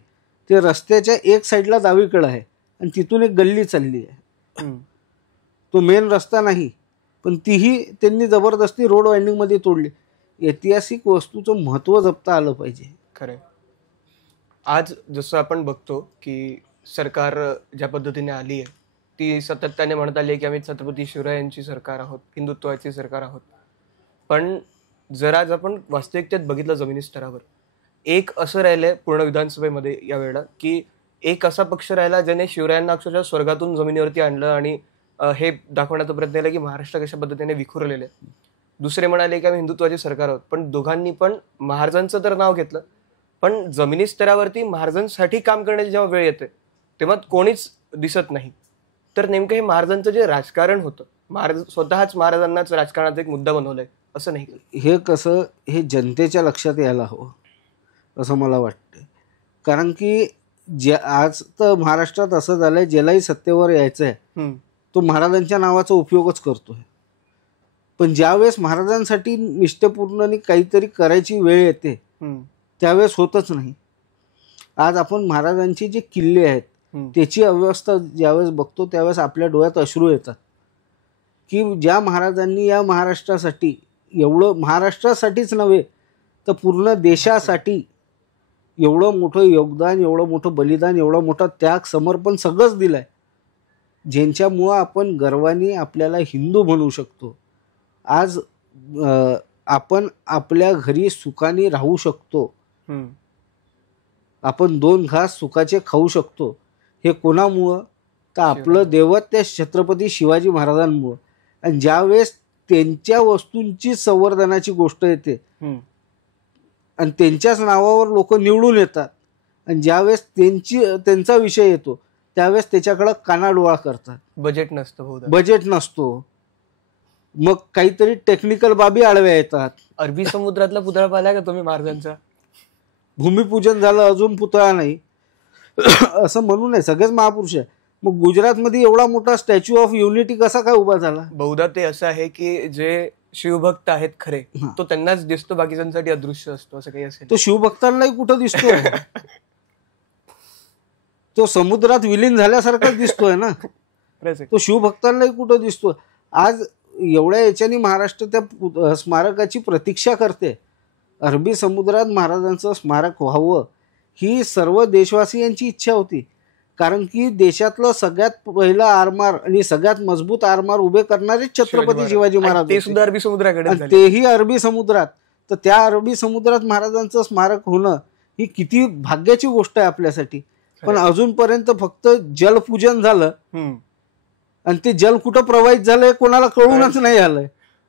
ते रस्त्याच्या एक साईडला डावीकडं आहे आणि तिथून एक गल्ली चालली आहे. तो मेन रस्ता नाही, पण तीही त्यांनी जबरदस्ती रोड वाइंडिंग मध्ये तोडली. ऐतिहासिक वस्तूचं महत्व जपता आलं पाहिजे. खरं. आज जसं आपण बघतो की सरकार ज्या पद्धतीने आली आहे ती सातत्याने म्हणत आली आहे की आम्ही छत्रपती शिवरायांची सरकार आहोत, हिंदुत्वाची सरकार आहोत. पण जर आज आपण वास्तविकतेत बघितलं जमिनी स्तरावर, एक असं राहिलंय पूर्ण विधानसभेमध्ये यावेळेला की एक असा पक्ष राहिला ज्याने शिवरायांना अक्षरशः स्वर्गातून जमिनीवरती आणलं आणि हे दाखवण्याचा प्रयत्न केला की महाराष्ट्र कशा पद्धतीने विखुरलेले. दुसरे म्हणाले की आम्ही हिंदुत्वाची सरकार आहोत. पण दोघांनी पण महाराजांचं तर नाव घेतलं, पण जमिनी स्तरावरती महाराजांसाठी काम करण्याची जेव्हा वेळ येते तेव्हा कोणीच दिसत नाही. तर नेमकं हे महाराजांचं जे राजकारण होतं, स्वतःच महाराजांनाच राजकारणाचा एक मुद्दा बनवलाय असं नाही. हे कसं, हे जनतेच्या लक्षात यायला हवं असं मला वाटतं. कारण की आज तर महाराष्ट्रात असं झालंय, ज्यालाही सत्तेवर यायचं आहे तो महाराजांच्या नावाचा उपयोगच करतोय. पण ज्यावेळेस महाराजांसाठी निष्ठेपूर्ण काहीतरी करायची वेळ येते त्यावेळेस होतच नाही. आज आपण महाराजांचे जे किल्ले आहेत त्याची अव्यवस्था ज्यावेळेस बघतो त्यावेळेस आपल्या डोळ्यात अश्रू येतात की ज्या महाराजांनी या महाराष्ट्रासाठी एवढं, महाराष्ट्रासाठीच नव्हे तर पूर्ण देशासाठी एवढं मोठं योगदान, एवढं मोठं बलिदान, एवढं मोठं त्याग, समर्पण सगळंच दिलंय, ज्यांच्यामुळं आपण गर्वाने आपल्याला हिंदू म्हणू शकतो. आज आपण आपल्या घरी सुखाने राहू शकतो, आपण 2 घास सुखाचे खाऊ शकतो. हे कोणामुळं? तर आपलं दैवत त्या छत्रपती शिवाजी महाराजांमुळं. आणि ज्यावेळेस त्यांच्या वस्तूंची संवर्धनाची गोष्ट येते आणि त्यांच्याच नावावर लोक निवडून येतात आणि ज्यावेळेस त्यांचा विषय येतो त्यावेळेस त्याच्याकडे कानाडोळा करतात. बजेट नसतो, मग काहीतरी टेक्निकल बाबी आडव्या येतात. अरबी समुद्रातला पुतळा पाहिला का तुम्ही महाराजांचा? भूमिपूजन झालं, अजून पुतळा नाही असं म्हणू नये. सगळेच महापुरुष आहे. मग गुजरातमध्ये एवढा मोठा स्टॅच्यू ऑफ युनिटी कसा काय उभा झाला? बहुधा ते असं आहे की जे शिवभक्त आहेत खरे तो त्यांनाच दिसतो, बाकीच्यांसाठी अदृश्य असतो असं काही असेल. तो शिवभक्तांनाही कुठं दिसतोय? तो समुद्रात विलीन झाल्यासारखाच दिसतोय ना. तो शिवभक्तांनाही कुठं दिसतोय? आज एवढ्या याच्यानी महाराष्ट्र त्या स्मारकाची प्रतीक्षा करते. अरबी समुद्रात महाराजांचं स्मारक व्हावं ही सर्व देशवासियांची इच्छा होती. कारण की देशातलं सगळ्यात पहिलं आरमार आणि सगळ्यात मजबूत आरमार उभे करणारे छत्रपती शिवाजी महाराज ते होते. सुद्धा अरबी समुद्राकडे आणि तेही अरबी समुद्रात. तर त्या अरबी समुद्रात महाराजांचं स्मारक होणं ही किती भाग्याची गोष्ट आहे आपल्यासाठी. पण अजूनपर्यंत फक्त जलपूजन झालं आणि ते जल कुठं प्रवाहित झालंय कोणाला कळूनच नाही आलंय.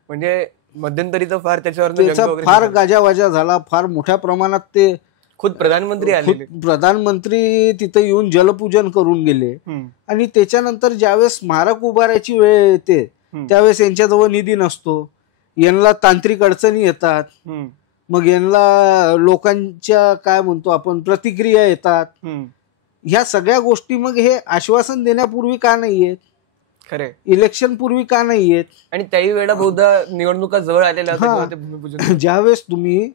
म्हणजे मध्यंतरीचं फार त्याचा त्याच्यावर फार गाजावाजा झाला, फार मोठ्या प्रमाणात ते खुद प्रधानमंत्री आले. प्रधानमंत्री तिथे येऊन जलपूजन करून गेले. आणि त्याच्यानंतर ज्यावेळेस स्मारक उभारायची वेळ येते त्यावेळेस यांच्याजवळ निधी नसतो, यांना तांत्रिक अडचणी येतात, मग यांना लोकांच्या काय म्हणतो आपण प्रतिक्रिया येतात. ह्या सगळ्या गोष्टी मग हे आश्वासन देण्यापूर्वी का नाही येत, खरे इलेक्शन पूर्वी का नाही येत. आणि त्याही वेळेला बहुधा निवडणुका जवळ आलेल्या होत्या ते भूमिपूजन. ज्यावेळेस तुम्ही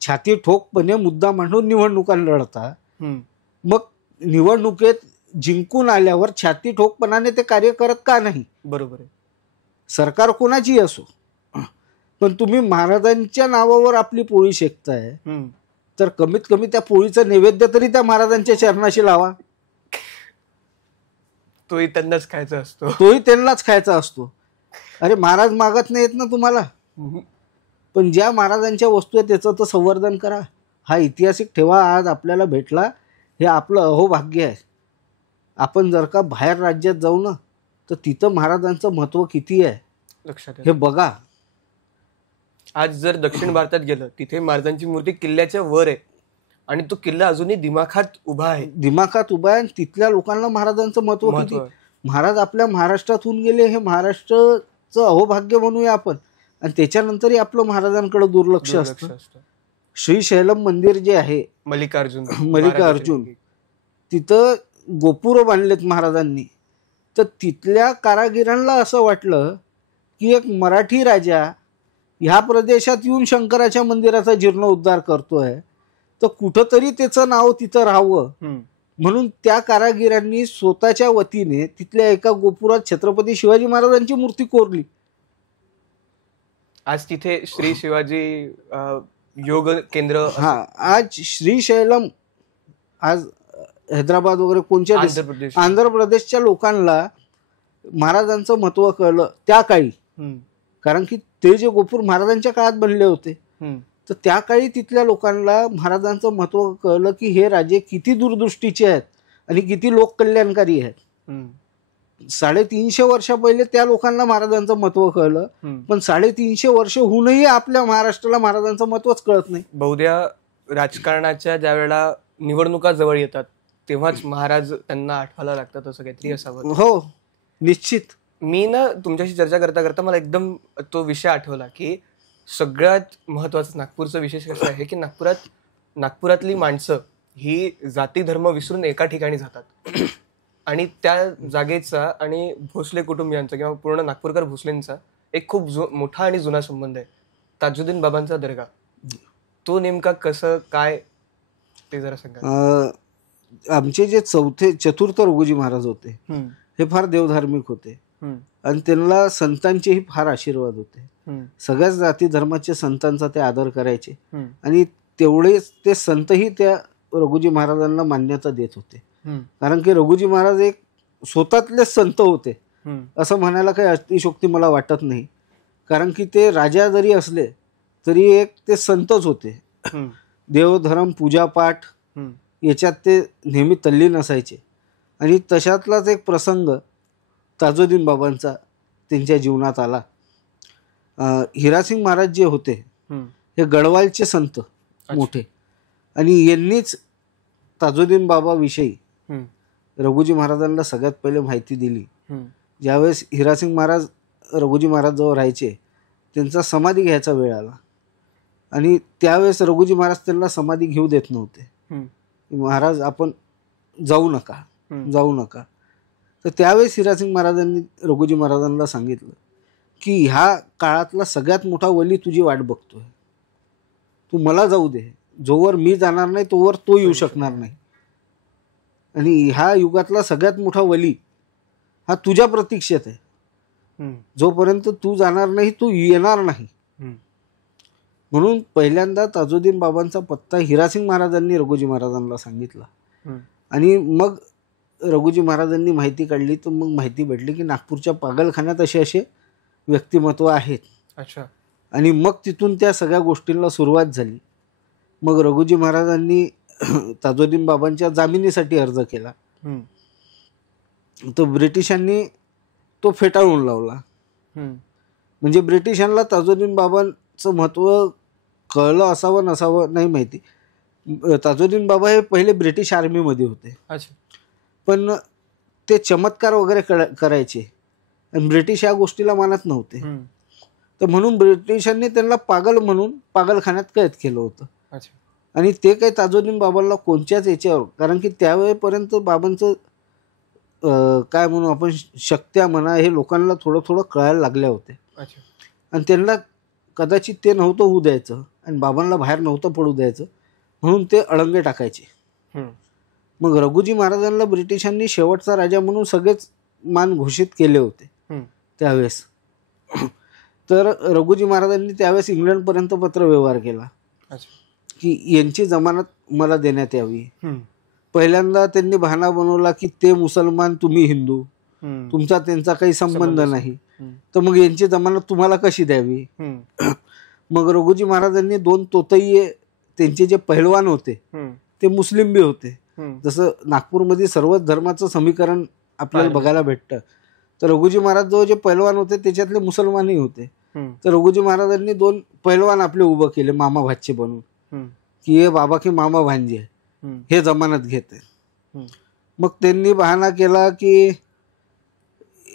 छाती ठोकपणे मुद्दा मांडून निवडणुका लढता, मग निवडणुकीत जिंकून आल्यावर छाती ठोकपणाने ते कार्य करत का नाही. बरोबर आहे. सरकार कोणाची असो, पण तुम्ही महाराजांच्या नावावर आपली पोळी शेकताय तर कमीत कमी त्या पोळीचा नैवेद्य तरी त्या महाराजांच्या चरणाशी लावा. तोही त्यांनाच खायचा असतो. तोही त्यांनाच खायचा असतो. अरे महाराज मागत नाहीत ना तुम्हाला, पण ज्या महाराजांच्या वस्तू आहेत त्याचं तर संवर्धन करा. हा ऐतिहासिक ठेवा आज आपल्याला भेटला, हे आपलं अहोभाग्य आहे. आपण जर का बाहेर राज्यात जाऊ ना तर तिथं महाराजांचं महत्व किती आहे लक्षात हे बघा. आज जर दक्षिण भारतात गेलं तिथे महाराजांची मूर्ती किल्ल्याच्या वर आहे आणि तो किल्ला अजूनही दिमाखात उभा आहे. दिमाखात उभा आहे आणि तिथल्या लोकांना महाराजांचं महत्व किती. महाराज आपल्या महाराष्ट्रातून गेले, हे महाराष्ट्राचं अहोभाग्य म्हणूया आपण. आणि त्याच्यानंतरही आपलं महाराजांकडे दुर्लक्ष असतं. श्रीशैलम मंदिर जे आहे मल्लिकार्जुन तिथं गोपुरं बांधलेत महाराजांनी. तर तिथल्या कारागिरांना असं वाटलं की एक मराठी राजा ह्या प्रदेशात येऊन शंकराच्या मंदिराचा जीर्णोद्धार करतोय तर कुठंतरी त्याचं नाव तिथं राहावं म्हणून त्या कारागिरांनी स्वतःच्या वतीने तिथल्या एका गोपुरात छत्रपती शिवाजी महाराजांची मूर्ती कोरली. आज तिथे श्री शिवाजी योग केंद्र. आज श्रीशैलम, आज हैदराबाद वगैरे कोणत्या आंध्र प्रदेशच्या लोकांना महाराजांचं महत्व कळलं त्या काळी. कारण की ते जे गोपूर महाराजांच्या काळात बनले होते तर त्या काळी तिथल्या लोकांना महाराजांचं महत्व कळलं की हे राजे किती दूरदृष्टीचे आहेत आणि किती लोककल्याणकारी आहेत. 350 वर्षा पहिले त्या लोकांना महाराजांचं महत्व कळलं, पण 350 वर्ष होऊनही आपल्या महाराष्ट्राला महाराजांचं महत्वच कळत नाही. बहुध्या राजकारणाच्या ज्या वेळेला निवडणुका जवळ येतात तेव्हाच महाराज त्यांना आठवायला लागतात असं काहीतरी असावं. हो निश्चित. मी ना तुमच्याशी चर्चा करता करता मला एकदम तो विषय आठवला की सगळ्यात महत्वाचा नागपूरचा विशेष कसं आहे की नागपुरातली माणसं ही जाती धर्म विसरून एका ठिकाणी जातात आणि त्या जागेचा आणि भोसले कुटुंबियांचा किंवा पूर्ण नागपूरकर भोसलेंचा एक खूप मोठा आणि जुना संबंध आहे. ताजुद्दीन बाबांचा दर्गा, तो नेमका कसं काय ते जरा सांगा. आमचे जे चतुर्थ रघुजी महाराज होते हे फार देवधार्मिक होते आणि त्यांना संतांचेही फार आशीर्वाद होते. सगळ्याच जाती धर्माच्या संतांचा ते आदर करायचे आणि तेवढेच ते संतही त्या रघुजी महाराजांना मान्यता देत होते. कारण की रघुजी महाराज एक स्वतःतलेच संत होते असं म्हणायला काही अतिशयोक्ती मला वाटत नाही. कारण की ते राजा जरी असले तरी एक ते संतच होते. देवधर्म पूजापाठ याच्यात ते नेहमी तल्लीन असायचे. आणि तशातलाच एक प्रसंग ताजुद्दीन बाबांचा त्यांच्या जीवनात आला. हिरासिंग महाराज जे होते हे गढवालचे संत मोठे आणि यांनीच ताजुद्दीन बाबाविषयी रघुजी महाराजांना सगळ्यात पहिले माहिती दिली. ज्यावेळेस हिरासिंग महाराज रघुजी महाराज जवळ राहायचे त्यांचा समाधी घ्यायचा वेळ आला आणि त्यावेळेस रघुजी महाराज त्यांना समाधी घेऊ देत नव्हते. महाराज आपण जाऊ नका. तर त्यावेळेस हिरासिंग महाराजांनी रघुजी महाराजांना सांगितलं की ह्या काळातला सगळ्यात मोठा वली तुझी वाट बघतोय, तू मला जाऊ दे, जोवर मी जाणार नाही तोवर तो येऊ शकणार नाही. आणि ह्या युगातला सगळ्यात मोठा वली हा तुझ्या प्रतीक्षेत आहे, जोपर्यंत तू जाणार नाही तू येणार नाही. म्हणून पहिल्यांदा ताजुद्दीन बाबांचा पत्ता हिरासिंग महाराजांनी रघुजी महाराजांना सांगितला आणि मग रघुजी महाराजांनी माहिती काढली तर मग माहिती भेटली की नागपूरच्या पागलखान्यात असे असे व्यक्तिमत्व आहेत. अच्छा. आणि मग तिथून त्या सगळ्या गोष्टींना सुरुवात झाली. मग रघुजी महाराजांनी ताजुद्दीन बाबांच्या जामिनीसाठी अर्ज केला. तर ब्रिटिशांनी तो फेटाळून लावला. म्हणजे ब्रिटिशांना ताजुद्दीन बाबांचं महत्त्व कळलं असावं नसावं नाही माहिती. ताजुद्दीन बाबा हे पहिले ब्रिटिश आर्मीमध्ये होते. अच्छा. पण ते चमत्कार वगैरे करायचे आणि ब्रिटिश या गोष्टीला मानत नव्हते. तर म्हणून ब्रिटिशांनी त्यांना पागल म्हणून पागलखान्यात कैद केलं होतं. अच्छा. आणि ते काही ताजुद्दीन बाबांना कोणत्याच याच्यावर, कारण की त्यावेळेपर्यंत बाबांचं काय म्हणू आपण शक्त्या म्हणा हे लोकांना थोडं थोडं कळायला लागल्या होत्या. अच्छा. आणि त्यांना कदाचित ते नव्हतं होऊ द्यायचं आणि बाबांना बाहेर नव्हतं पडू द्यायचं, म्हणून ते अडंगे टाकायचे. मग रघुजी महाराजांना ब्रिटिशांनी शेवटचा राजा म्हणून सगळेच मान घोषित केले होते त्यावेळेस. तर रघुजी महाराजांनी त्यावेळेस इंग्लंडपर्यंत पत्रव्यवहार केला की यांची जमानत मला देण्यात यावी. पहिल्यांदा त्यांनी बहाणा बनवला की ते मुसलमान तुम्ही हिंदू, तुमचा त्यांचा काही संबंध नाही, तर मग यांची जमानत तुम्हाला कशी द्यावी. मग रघुजी महाराजांनी 2 तोतई त्यांचे जे पहिलवान होते ते मुस्लिम बी होते. जसं नागपूरमध्ये सर्वच धर्माचं समीकरण आपल्याला बघायला भेटतं, तर रघुजी महाराज जो जे पैलवान होते त्याच्यातले मुसलमानही होते. तर रघुजी महाराजांनी 2 पैलवान आपले उभं केले मामा भाचे बनून की हे बाबा की मामा भांजे हे जमानत घेते. मग त्यांनी बहाणा केला की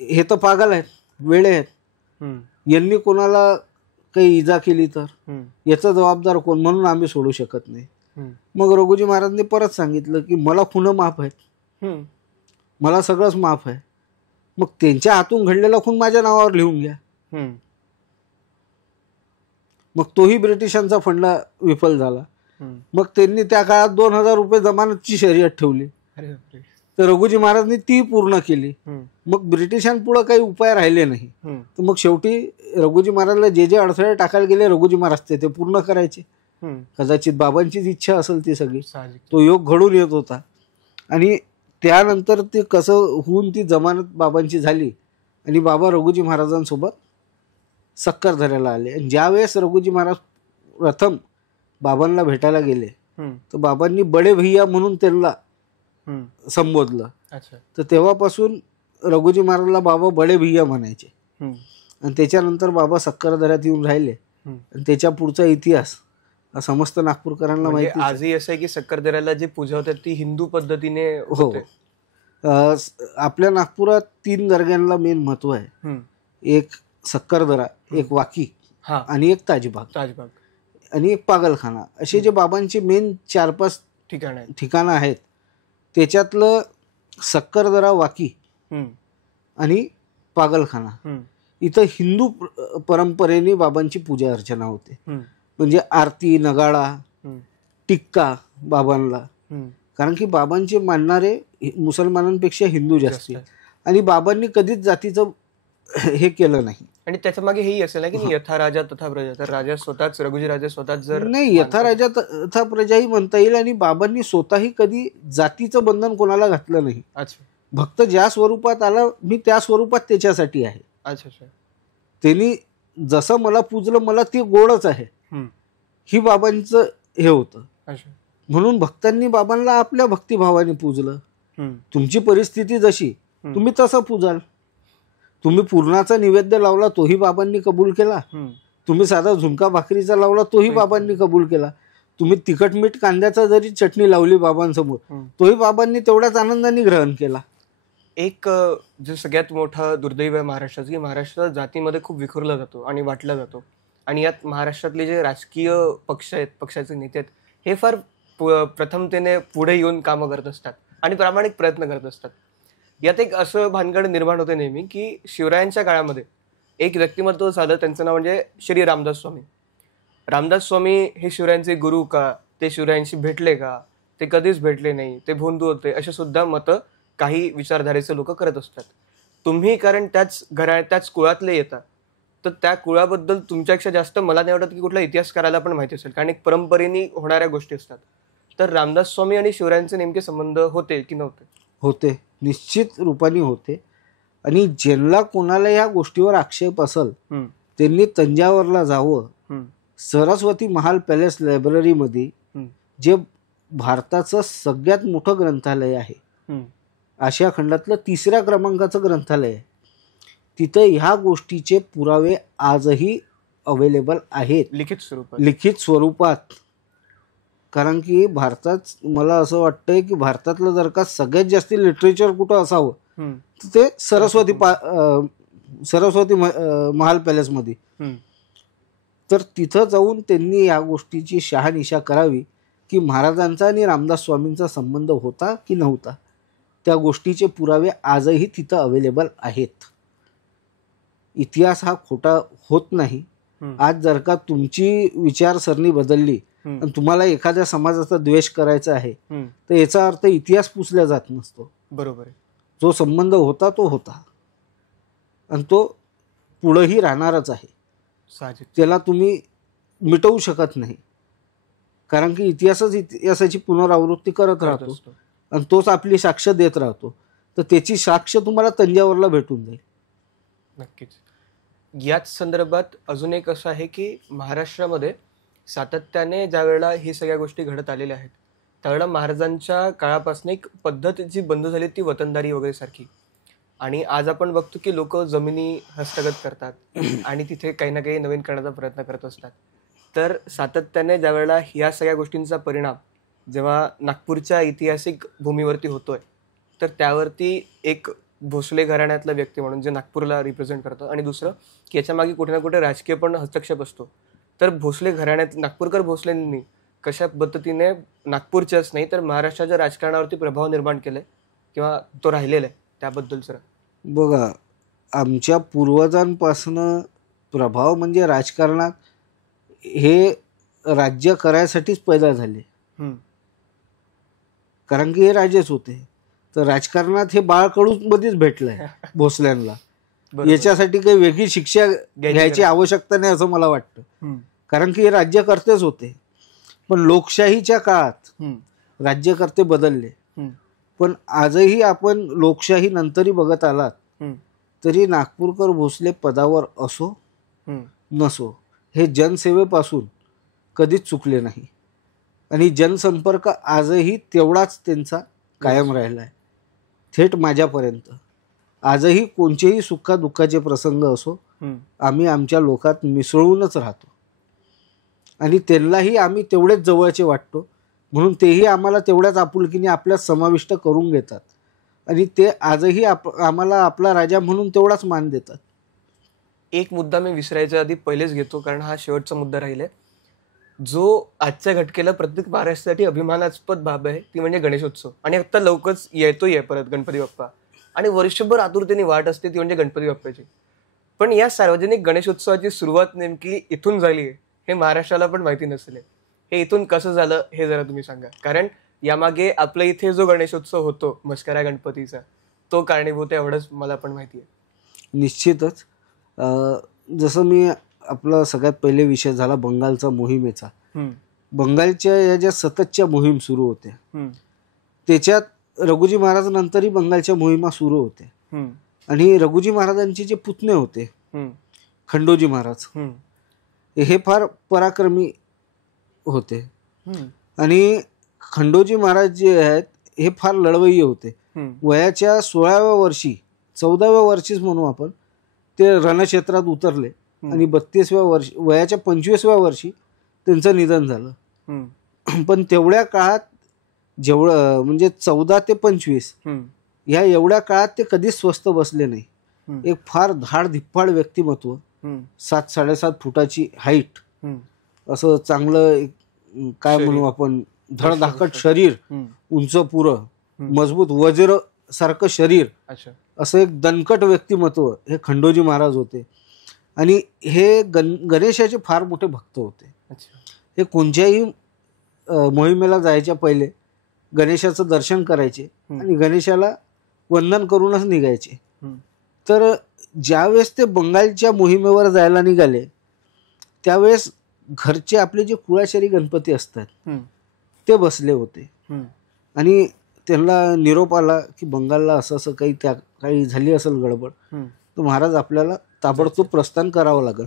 हे तर पागल आहेत, वेडे आहेत, यांनी कोणाला काही इजा केली तर याचा जबाबदार कोण, म्हणून आम्ही सोडू शकत नाही. मग रघुजी महाराजांनी परत सांगितलं की मला खुनं माफ आहेत, मला सगळंच माफ आहे, मग त्यांच्या हातून घडलेला खून माझ्या नावावर लिहून घ्या. मग तोही ब्रिटिशांचा फंडा विफल झाला. मग त्यांनी त्या काळात 2000 रुपये जमानतची शर्यत ठेवली. तर रघुजी महाराजांनी ती पूर्ण केली. मग ब्रिटिशांपुढे काही उपाय राहिले नाही. तर मग शेवटी रघुजी महाराजला जे जे अडथळे टाकायला गेले रघुजी महाराज ते पूर्ण करायचे. कदाचित बाबांचीच इच्छा असेल ती सगळी, तो योग घडून येत होता. आणि त्यानंतर ते कसं होऊन ती जमानत बाबांची झाली आणि बाबा रघुजी महाराजांसोबत सक्करदऱ्याला आले. आणि ज्यावेळेस रघुजी महाराज प्रथम बाबांना भेटायला गेले तर बाबांनी बडे भैया म्हणून त्यांना संबोधलं. तर तेव्हापासून रघुजी महाराजला बाबा बडे भैया म्हणायचे. आणि त्याच्यानंतर बाबा सक्करदऱ्यात येऊन राहिले आणि त्याच्या पुढचा इतिहास समस्त नागपूरकरांना माहिती. आजही असं आहे की सक्करदऱ्याला जी पूजा होते ती हिंदू पद्धतीने हो. आपल्या नागपुरात 3 दर्ग्यांना मेन महत्व आहे. एक सक्करदरा, एक वाकी आणि एक ताजबाग आणि एक पागलखाना, असे जे बाबांचे मेन 4-5 ठिकाणं आहेत. त्याच्यातलं सक्करदरा, वाकी आणि पागलखाना इथं हिंदू परंपरेने बाबांची पूजा अर्चना होते. म्हणजे आरती, नगाडा, टिक्का बाबांना, कारण की बाबांचे मानणारे मुसलमानांपेक्षा हिंदू जास्ती. आणि बाबांनी कधीच जातीचं हे केलं नाही. आणि त्याच्या मागे हेही असेल ना की यथा राजा तथा प्रजा, तर राजा स्वतःच रघुजी राजा स्वतःच जर नाही, यथा राजा तथा प्रजाही म्हणता येईल. आणि बाबांनी स्वतःही कधी जातीचं बंधन कोणाला घातलं नाही. भक्त ज्या स्वरूपात आला मी त्या स्वरूपात त्याच्यासाठी आहे. त्यांनी जसं मला पूजलं मला ते गोडच आहे ही बाबांचं हे होतं. म्हणून भक्तांनी बाबांना आपल्या भक्तिभावाने पूजलं. तुमची परिस्थिती जशी तुम्ही तसं पूजाल. तुम्ही पूर्णाचा नैवेद्य लावला तोही बाबांनी कबूल केला. तुम्ही साधा झुणका भाकरीचा लावला तोही बाबांनी कबूल केला. तुम्ही तिखट मीठ कांद्याचा जरी चटणी लावली बाबांसमोर तोही बाबांनी तेवढ्याच आनंदाने ग्रहण केला. एक जो सगळ्यात मोठा दुर्दैव आहे महाराष्ट्राचं की महाराष्ट्र जातीमध्ये खूप विखुरला जातो आणि वाटला जातो. आणि यात महाराष्ट्रातले जे राजकीय पक्ष आहेत, पक्षाचे नेते आहेत, हे फार प्रथमतेने पुढे येऊन कामं करत असतात आणि प्रामाणिक प्रयत्न करत असतात. यात एक असं भानगड निर्माण होते नेहमी की शिवरायांच्या काळामध्ये एक व्यक्तिमत्व झालं, त्यांचं नाव म्हणजे श्री रामदास स्वामी. रामदास स्वामी हे शिवरायांचे गुरु का, ते शिवरायांशी भेटले का, ते कधीच भेटले नाही, ते भोंदू होते, असे सुद्धा मतं काही विचारधारेचे लोक करत असतात. तुम्ही कारण त्याच कुळातले येता, तर त्या कुळाबद्दल तुमच्यापेक्षा जास्त मला नाही वाटत की कुठला इतिहास करायला पण माहिती असेल, कारण एक परंपरेने होणाऱ्या गोष्टी असतात. तर रामदास स्वामी आणि शिवरायांचे नेमके संबंध होते की नव्हते? होते, निश्चित रूपाने होते. आणि ज्यांना कोणाला या गोष्टीवर आक्षेप असेल त्यांनी तंजावरला जावं. सरस्वती महाल पॅलेस लायब्ररीमध्ये जे भारताचं सगळ्यात मोठं ग्रंथालय आहे, आशिया खंडातलं 3ऱ्या क्रमांकाचं ग्रंथालय आहे, तिथं ह्या गोष्टीचे पुरावे आजही अवेलेबल आहेत लिखित स्वरूपात. कारण की भारतात मला असं वाटतंय की भारतातलं जर का सगळ्यात जास्त लिटरेचर कुठं असावं तर ते सरस्वती महाल पॅलेसमध्ये. तर तिथं जाऊन त्यांनी या गोष्टीची शहानिशा करावी की महाराजांचा आणि रामदास स्वामींचा संबंध होता की नव्हता. त्या गोष्टीचे पुरावे आजही तिथं अवेलेबल आहेत. इतिहास हा खोटा होत नाही. आज जर का तुमची विचारसरणी बदलली आणि तुम्हाला एखाद्या समाजाचा द्वेष करायचा आहे तर याचा अर्थ इतिहास पुसला जात नसतो. बरोबर आहे. जो संबंध होता तो होता आणि तो पुढेही राहणारच आहे. त्याला तुम्ही मिटवू शकत नाही. कारण की इतिहासाची पुनरावृत्ती करत राहतो आणि तोच आपली साक्ष देत राहतो. तर त्याची साक्ष तुम्हाला तंजावरला भेटून जाईल. नक्कीच. याच संदर्भात अजून एक असं आहे की महाराष्ट्रामध्ये सातत्याने ज्या वेळेला ही सगळ्या गोष्टी घडत आलेल्या आहेत त्यावेळेला महाराजांच्या काळापासून एक पद्धत जी बंद झाली ती वतनदारी वगैरे सारखी. आणि आज आपण बघतो की लोक जमिनी हस्तगत करतात आणि तिथे काही ना काही नवीन करण्याचा प्रयत्न करत असतात. तर सातत्याने ज्या वेळेला ह्या सगळ्या गोष्टींचा परिणाम जेव्हा नागपूरच्या ऐतिहासिक भूमीवरती होतोय तर त्यावरती एक भोसले घराण्यातला व्यक्ती म्हणून जे नागपूरला रिप्रेझेंट करतं आणि दुसरं की याच्या मागे कुठे ना कुठे राजकीय पण हस्तक्षेप असतो. तर भोसले घराण्यात नागपूरकर भोसलेंनी कशा पद्धतीने नागपूरच्याच नाही तर महाराष्ट्राच्या राजकारणावरती प्रभाव निर्माण केलाय किंवा तो राहिलेला आहे त्याबद्दल सर? बघा, आमच्या पूर्वजांपासून प्रभाव म्हणजे राजकारणात हे राज्य करायसाठीच पैदा झाले. कारण की हे राजेच होते. तर राजकारणात हे बाळकडूच मध्येच भेटलंय भोसल्यांना. याच्यासाठी काही वेगळी शिक्षा घ्यायची आवश्यकता नाही असं मला वाटतं. कारण की हे राज्यकर्तेच होते. पण लोकशाहीच्या काळात राज्यकर्ते बदलले. पण आजही आपण लोकशाही नंतरही बघत आलात तरी नागपूरकर भोसले पदावर असो नसो हे जनसेवेपासून कधीच चुकले नाही. आणि जनसंपर्क आजही तेवढाच त्यांचा कायम राहिला आहे. थेट माझ्यापर्यंत आजही कोणतेही सुखादुःखाचे प्रसंग असो आम्ही आमच्या लोकात मिसळूनच राहतो. आणि त्यांनाही आम्ही तेवढेच जवळचे वाटतो. म्हणून तेही आम्हाला तेवढ्याच आपुलकीने आपल्यात समाविष्ट करून घेतात. आणि ते आजही आम्हाला आपला राजा म्हणून तेवढाच मान देतात. एक मुद्दा मी विसरायच्या आधी पहिलेच घेतो कारण हा शेवटचा मुद्दा राहिलाय जो आजच्या घटकेला प्रत्येक महाराष्ट्रासाठी अभिमानास्पद बाब आहे ती म्हणजे गणेशोत्सव. आणि आता लवकरच येतोय परत गणपती बाप्पा आणि वर्षभर आतुरतेने वाट असते ती म्हणजे गणपती बाप्पाची. पण या सार्वजनिक गणेशोत्सवाची सुरुवात नेमकी इथून झाली आहे हे महाराष्ट्राला पण माहिती नसेल. हे इथून कसं झालं हे जरा तुम्ही सांगा. कारण यामागे आपल्या इथे जो गणेशोत्सव होतो मस्करा गणपतीचा तो कारणीभूत आहे एवढंच मला पण माहिती आहे. निश्चितच. जसं मी आपला सगळ्यात पहिले विषय झाला बंगालचा मोहिमेचा. बंगालच्या या ज्या सततच्या मोहीम सुरू होत्या त्याच्यात रघुजी महाराज नंतरही बंगालच्या मोहिमा सुरू होत्या. आणि रघुजी महाराजांचे जे पुतणे होते खंडोजी महाराज हे फार पराक्रमी होते. आणि खंडोजी महाराज जे आहेत हे फार लढवय्ये होते. वयाच्या 16व्या वर्षी 14व्या वर्षीच म्हणू आपण ते रणक्षेत्रात उतरले आणि 32व्या वर्षी वयाच्या 25व्या वर्षी त्यांचं निधन झालं. पण तेवढ्या काळात जेवढं म्हणजे 14 ते 25 ह्या एवढ्या काळात ते कधीच स्वस्थ बसले नाही. एक फार धाडधिप्पाड व्यक्तिमत्व, 7-7.5 फुटाची हाईट, असं चांगलं काय म्हणू आपण धडधाकट शरीर, उंच पुरं, मजबूत वज्र सारखं शरीर, असं एक दणकट व्यक्तिमत्व हे खंडोजी महाराज होते. आणि हे गणेशाचे फार मोठे भक्त होते. हे कोणत्याही मोहिमेला जायच्या पहिले गणेशाचं दर्शन करायचे आणि गणेशाला वंदन करूनच निघायचे. तर ज्यावेळेस ते बंगालच्या मोहिमेवर जायला निघाले त्यावेळेस घरचे आपले जे कुळाचारी गणपती असतात ते बसले होते. आणि त्यांना निरोप आला की बंगालला असं असं काही त्या काही झाली असेल गडबड, तर महाराज आपल्याला ताबडतोब प्रस्थान करावं लागेल.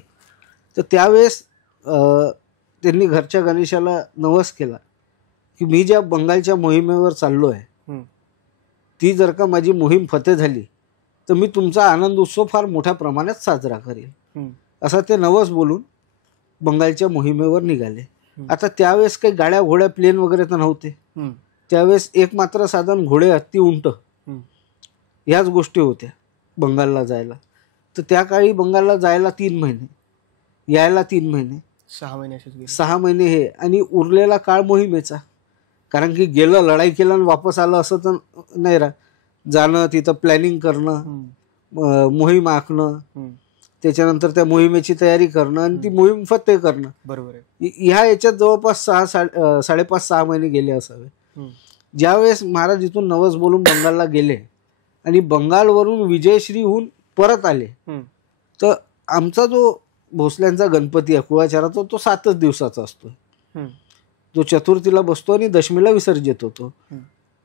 तर त्यावेळेस त्यांनी घरच्या गणेशाला नवस केला की मी ज्या बंगालच्या मोहिमेवर चाललो आहे ती जर का माझी मोहीम फते झाली तर मी तुमचा आनंद उत्सव फार मोठ्या प्रमाणात साजरा करेल, असा ते नवस बोलून बंगालच्या मोहिमेवर निघाले. आता त्यावेळेस काही गाड्या घोड्या प्लेन वगैरे तर नव्हते. त्यावेळेस एक मात्र साधन घोडे, हत्ती, उंट ह्याच गोष्टी होत्या बंगालला जायला. तर त्या काळी बंगालला जायला 3 महिने, यायला 3 महिने, 6 महिने हे, आणि उरलेला काळ मोहिमेचा. कारण की गेलं, लढाई केलं आणि वापस आलं असं तर नाही राहत. जाणं, तिथं प्लॅनिंग करणं, मोहीम आखणं, त्याच्यानंतर त्या मोहिमेची तयारी करणं आणि ती मोहीम फत्ते करणं. बरोबर. ह्या याच्यात जवळपास 5.5-6 महिने गेले असावे. ज्यावेळेस महाराज इथून नवस बोलून बंगालला गेले आणि बंगालवरून विजयश्री होऊन परत आले, तर आमचा जो भोसल्यांचा गणपती आहे कुळाचाराचा, तो 7च दिवसाचा असतो. जो चतुर्थीला बसतो आणि दशमीला विसर्जित होतो.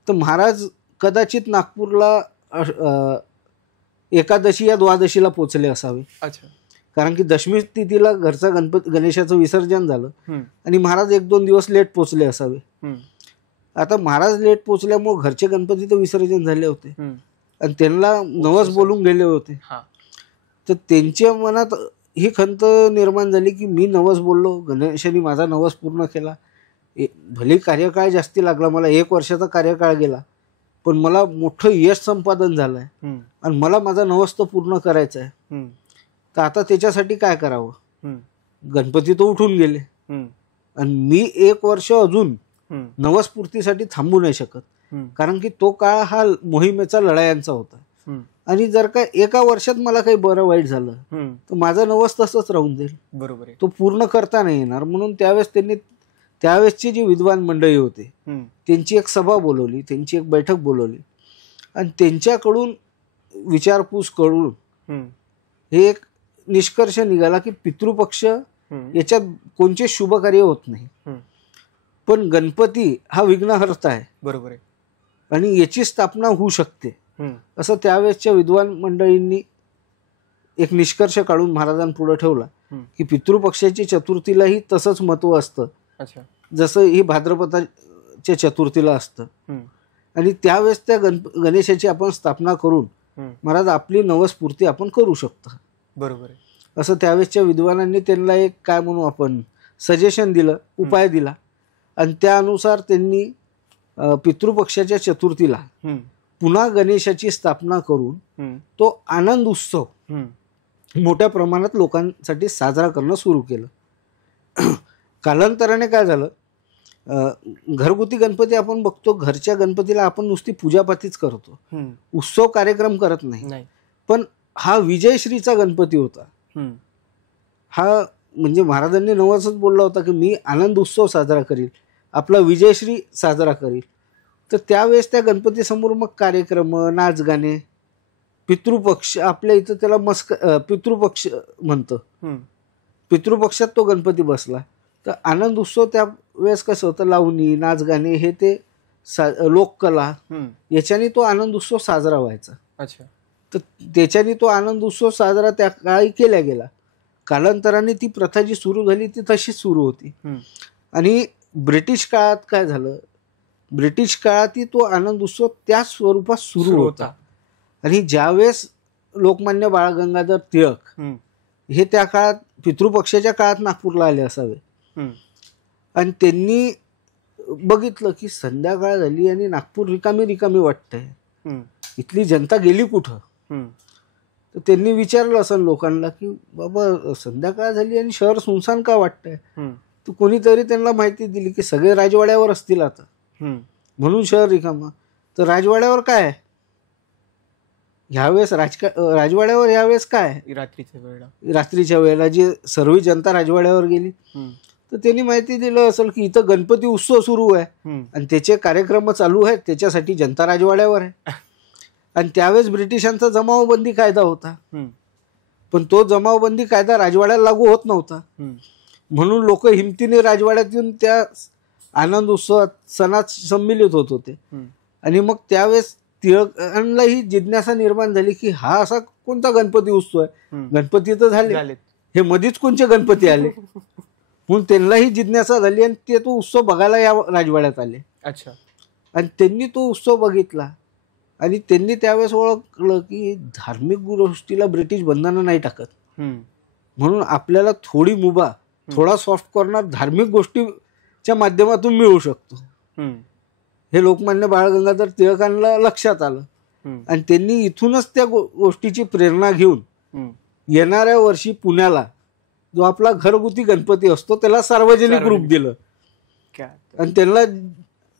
तर महाराज कदाचित नागपूरला एकादशी या द्वादशीला पोचले असावे. कारण की दशमी तिथीला घरचा गणेशाचं विसर्जन झालं आणि महाराज 1-2 दिवस लेट पोचले असावे. आता महाराज लेट पोचल्यामुळे घरचे गणपती तर विसर्जन झाले होते आणि त्यांना नवस बोलून गेले होते. तर त्यांच्या मनात ही खंत निर्माण झाली की मी नवस बोललो, गणेशाने माझा नवस पूर्ण केला, भले कार्यकाळ जास्ती लागला, मला 1 वर्षाचा कार्यकाळ गेला, पण मला मोठं यश संपादन झालंय आणि मला माझा नवस तो पूर्ण करायचा आहे. तर आता त्याच्यासाठी काय करावं? गणपती तो उठून गेले आणि मी 1 वर्ष अजून नवसपूर्तीसाठी थांबू नाही शकत, कारण की तो काळ हा मोहिमेचा, लढायांचा होता. आणि जर का 1 वर्षात मला काही बरं वाईट झालं तर माझा नवस तसंच राहून जाईल. बरोबर. तो पूर्ण करता नाही येणार. म्हणून त्यावेळेसची जी विद्वान मंडळी होते त्यांची एक सभा बोलवली, त्यांची एक बैठक बोलवली आणि त्यांच्याकडून विचारपूस करून हे एक निष्कर्ष निघाला की पितृपक्ष याच्यात कोणते शुभ कार्य होत नाही, पण गणपती हा विघ्नहर्ता आहे. बरोबर. आणि याची स्थापना होऊ शकते, असं त्यावेळेसच्या विद्वान मंडळींनी एक निष्कर्ष काढून महाराजांपुढे ठेवला की पितृपक्षाची चतुर्थीलाही तसंच महत्व असतं जसं ही भाद्रपदाच्या चतुर्थीला असतं. आणि त्यावेळेस त्या गणेशाची आपण स्थापना करून महाराज आपली नवसपूर्ती आपण करू शकतो. बरोबर. असं त्यावेळेसच्या विद्वानांनी त्यांना एक काय म्हणू आपण सजेशन दिलं, उपाय दिला आणि त्यानुसार त्यांनी पितृपक्षाच्या चतुर्थीला पुन्हा गणेशाची स्थापना करून तो आनंद उत्सव मोठ्या प्रमाणात लोकांसाठी साजरा करणं सुरू केलं. कालांतराने काय झालं, घरगुती गणपती आपण बघतो, घरच्या गणपतीला आपण नुसती पूजापातीच करतो, उत्सव कार्यक्रम करत नाही. पण हा विजयश्रीचा गणपती होता. हा म्हणजे महाराजांनी नवसच बोलला होता की मी आनंद उत्सव साजरा करील, आपला विजयश्री साजरा करील. तर त्यावेळेस त्या गणपतीसमोर मग कार्यक्रम, नाच गाणे, पितृपक्ष, आपल्या इथं त्याला पितृपक्ष म्हणतं, पितृपक्षात तो गणपती बसला. तर आनंद उत्सव त्यावेळेस कसं होतं, लावणी, नाच गाणे हे ते लोककला, याच्याने तो आनंद उत्सव साजरा व्हायचा. तर त्याच्याने तो आनंद उत्सव साजरा त्या काळी केला गेला. कालांतराने ती प्रथा जी सुरू झाली ती तशीच सुरू होती. आणि ब्रिटिश काळात काय झालं, ब्रिटिश काळातही तो आनंद उत्सव त्या स्वरूपात सुरू होता. आणि ज्यावेळेस लोकमान्य बाळ गंगाधर टिळक हे त्या काळात पितृपक्षाच्या काळात नागपूरला आले असावे आणि त्यांनी बघितलं की संध्याकाळ झाली आणि नागपूर रिकामी रिकामी वाटतंय, इथली जनता गेली कुठं. तर त्यांनी विचारलं असं लोकांना की बाबा संध्याकाळ झाली आणि शहर सुनसान का वाटतंय. तर कोणीतरी त्यांना माहिती दिली की सगळे राजवाड्यावर असतील आता, म्हणून शहर रिकामं. तर राजवाड्यावर काय आहे ह्यावेळेस, राजवाड्यावर ह्यावेळेस काय, रात्रीच्या वेळेला जी सर्व जनता राजवाड्यावर गेली. तर त्यांनी माहिती दिलं असेल की इथं गणपती उत्सव सुरू आहे आणि त्याचे कार्यक्रम चालू आहेत, त्याच्यासाठी जनता राजवाड्यावर आहे. आणि त्यावेळेस ब्रिटिशांचा जमावबंदी कायदा होता, पण तो जमावबंदी कायदा राजवाड्याला लागू होत नव्हता. म्हणून लोक हिमतीने राजवाड्यात येऊन त्या आनंद उत्सवात, सणात सम्मिलित होत होते. आणि मग त्यावेळेस टिळकांना ही जिज्ञासा निर्माण झाली की हा असा कोणता गणपती उत्सव आहे, गणपती तर झाले, हे मधीच कोणते गणपती आले. म्हणून त्यांनाही जिज्ञासा झाली आणि ते तो उत्सव बघायला या राजवाड्यात आले. अच्छा. आणि त्यांनी तो उत्सव बघितला आणि त्यांनी त्यावेळेस ओळखलं की धार्मिक गोष्टीला ब्रिटिश बंधनं नाही टाकत, म्हणून आपल्याला थोडी मुभा, थोडा सॉफ्ट कॉर्नर धार्मिक गोष्टीच्या माध्यमातून मिळू शकतो. हे लोकमान्य बाळ गंगाधर टिळकांना लक्षात आलं आणि त्यांनी इथूनच त्या गोष्टीची प्रेरणा घेऊन येणाऱ्या वर्षी पुण्याला जो आपला घरगुती गणपती असतो त्याला सार्वजनिक रूप दिलं आणि त्यांना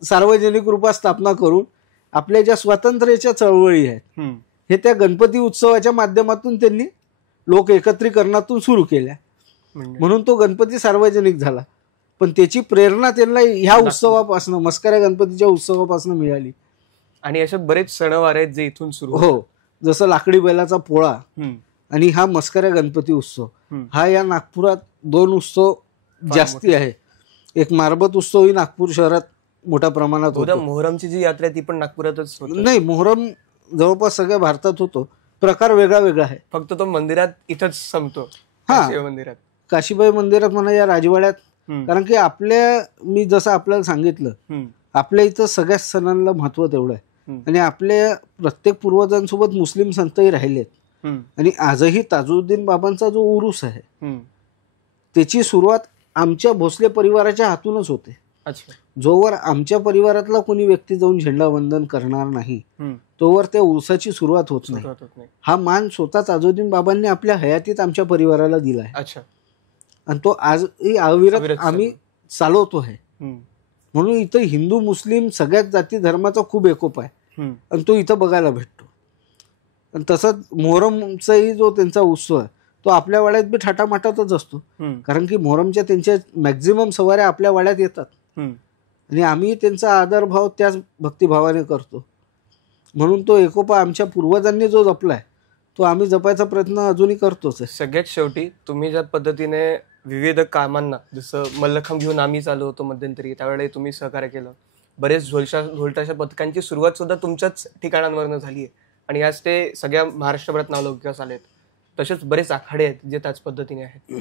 सार्वजनिक रूपात स्थापना करून आपल्या ज्या स्वातंत्र्याच्या चळवळी आहेत हे त्या गणपती उत्सवाच्या माध्यमातून त्यांनी लोक एकत्रीकरणातून सुरू केल्या, म्हणून तो गणपती सार्वजनिक झाला. पण त्याची प्रेरणा त्यांना ह्या उत्सवापासून, मस्कऱ्या गणपतीच्या उत्सवापासून मिळाली. आणि असे बरेच सणवार आहेत जे इथून सुरू. हो, जसं लाकडी बैलाचा पोळा आणि हा मस्कऱ्या गणपती उत्सव, हा या नागपुरात 2 उत्सव जास्ती आहे. एक मारबत उत्सवही नागपूर शहरात मोठ्या प्रमाणात होतो. मोहरमची जी यात्रा आहे ती पण नागपुरातच होते. नाही, मोहरम जवळपास सगळ्या भारतात होतो, प्रकार वेगळा वेगळा आहे. फक्त तो मंदिरात इथंच संपतो. मंदिरात, काशीबाई मंदिरात म्हणा, या राजवाड्यात. कारण की मी जसं आपल्याला सांगितलं, आपल्या इथं सगळ्याच सणांना महत्व तेवढं आहे आणि आपल्या प्रत्येक पूर्वजांसोबत मुस्लिम संतही राहिलेत. आणि आजही ताजुद्दीन बाबांचा जो उरूस आहे त्याची सुरुवात आमच्या भोसले परिवाराच्या हातूनच होते. जोवर आमच्या परिवारातला कोणी व्यक्ती जाऊन झेंडा वंदन करणार नाही तोवर त्या उरुसाची सुरुवात होत नाही. हा मान स्वतः ताजुद्दीन बाबांनी आपल्या हयातीत आमच्या परिवाराला दिला आहे आणि तो आजही अविरत आम्ही चालवतो आहे. म्हणून इथं हिंदू मुस्लिम सगळ्याच जाती धर्माचा खूप एकोप आहे आणि तो इथं बघायला भेटतो. आणि तसंच मोहरमचाही जो त्यांचा उत्सव आहे तो आपल्या वाड्यात बी थाटामाटातच असतो, कारण की मोहरमच्या त्यांच्या मॅक्झिमम सवाऱ्या आपल्या वाड्यात येतात आणि आम्ही त्यांचा आदरभाव त्याच भक्तिभावाने करतो. म्हणून तो एकोपा आमच्या पूर्वजांनी जो जपलाय तो आम्ही जपायचा प्रयत्न अजूनही करतोच. सगळ्यात शेवटी तुम्ही ज्या पद्धतीने विविध कामांना, जसं मल्लखांब घेऊन आम्ही चालू होतो मध्यंतरी, त्यावेळी तुम्ही सहकार्य केलं. बरेच ढोलताशा पथकांची सुरुवात सुद्धा तुमच्याच ठिकाणांवरनं झाली आहे आणि आज ते सगळ्या महाराष्ट्रभरात नावलौकिकास आलेत. तसेच बरेच आखाडे आहेत जे त्याच पद्धतीने आहेत.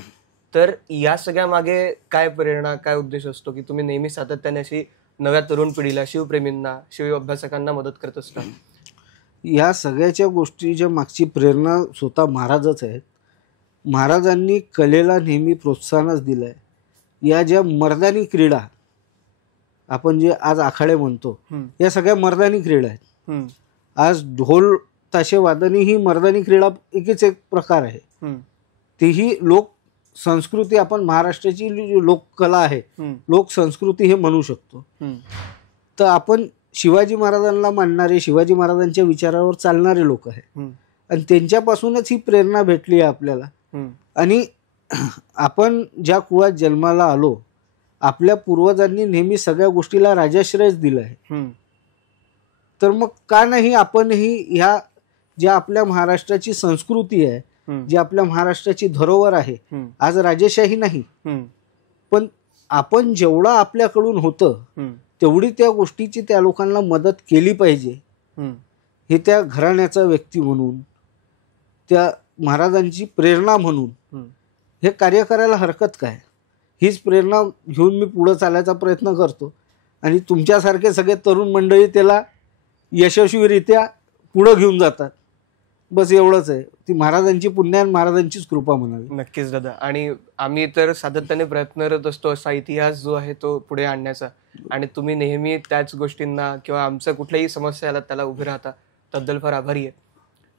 तर या सगळ्या मागे काय प्रेरणा, काय उद्देश असतो की तुम्ही नेहमी सातत्याने अशी नव्या तरुण पिढीला, शिवप्रेमींना, शिव अभ्यासकांना मदत करत असता? या सगळ्याच्या गोष्टीच्या मागची प्रेरणा स्वतः महाराजच आहेत. महाराजांनी कलेला नेहमी प्रोत्साहनच दिलं आहे. या ज्या मर्दानी क्रीडा आपण जे आज आखाडे म्हणतो, या सगळ्या मर्दानी क्रीडा आहेत. आज ढोल ताशे वादनी ही मर्दानी क्रीडा एकच एक प्रकार आहे. तीही लोक संस्कृती, आपण महाराष्ट्राची लोककला आहे, लोक संस्कृती हे म्हणू शकतो. तर आपण शिवाजी महाराजांना मानणारे, शिवाजी महाराजांच्या विचारावर चालणारे लोक आहे आणि त्यांच्यापासूनच ही प्रेरणा भेटली आहे आपल्याला. आणि आपण ज्या कुळात जन्माला आलो, आपल्या पूर्वजांनी नेहमी सगळ्या गोष्टीला राजाश्रयच दिला आहे. तर मग का नाही आपणही ह्या ज्या आपल्या महाराष्ट्राची संस्कृती आहे, जी आपल्या महाराष्ट्राची धरोहर आहे, आज राजेशाही नाही पण आपण जेवढं आपल्याकडून होतं तेवढी त्या गोष्टीची त्या लोकांना मदत केली पाहिजे. हे त्या घराण्याचा व्यक्ती म्हणून, त्या महाराजांची प्रेरणा म्हणून हे कार्य करायला हरकत काय. हीच प्रेरणा घेऊन मी पुढे चालायचा प्रयत्न करतो आणि तुमच्यासारखे सगळे तरुण मंडळी त्याला यशस्वीरित्या पुढे घेऊन जातात. बस एवढंच आहे. ती महाराजांची पुण्य आणि महाराजांचीच कृपा म्हणावी. नक्कीच दादा. आणि आम्ही तर सातत्याने प्रयत्न करत असतो असा इतिहास जो आहे तो पुढे आणण्याचा, आणि तुम्ही नेहमी त्याच गोष्टींना किंवा आमच्या कुठल्याही समस्या आला त्याला उभे राहता, त्याबद्दल फार आभारी आहे.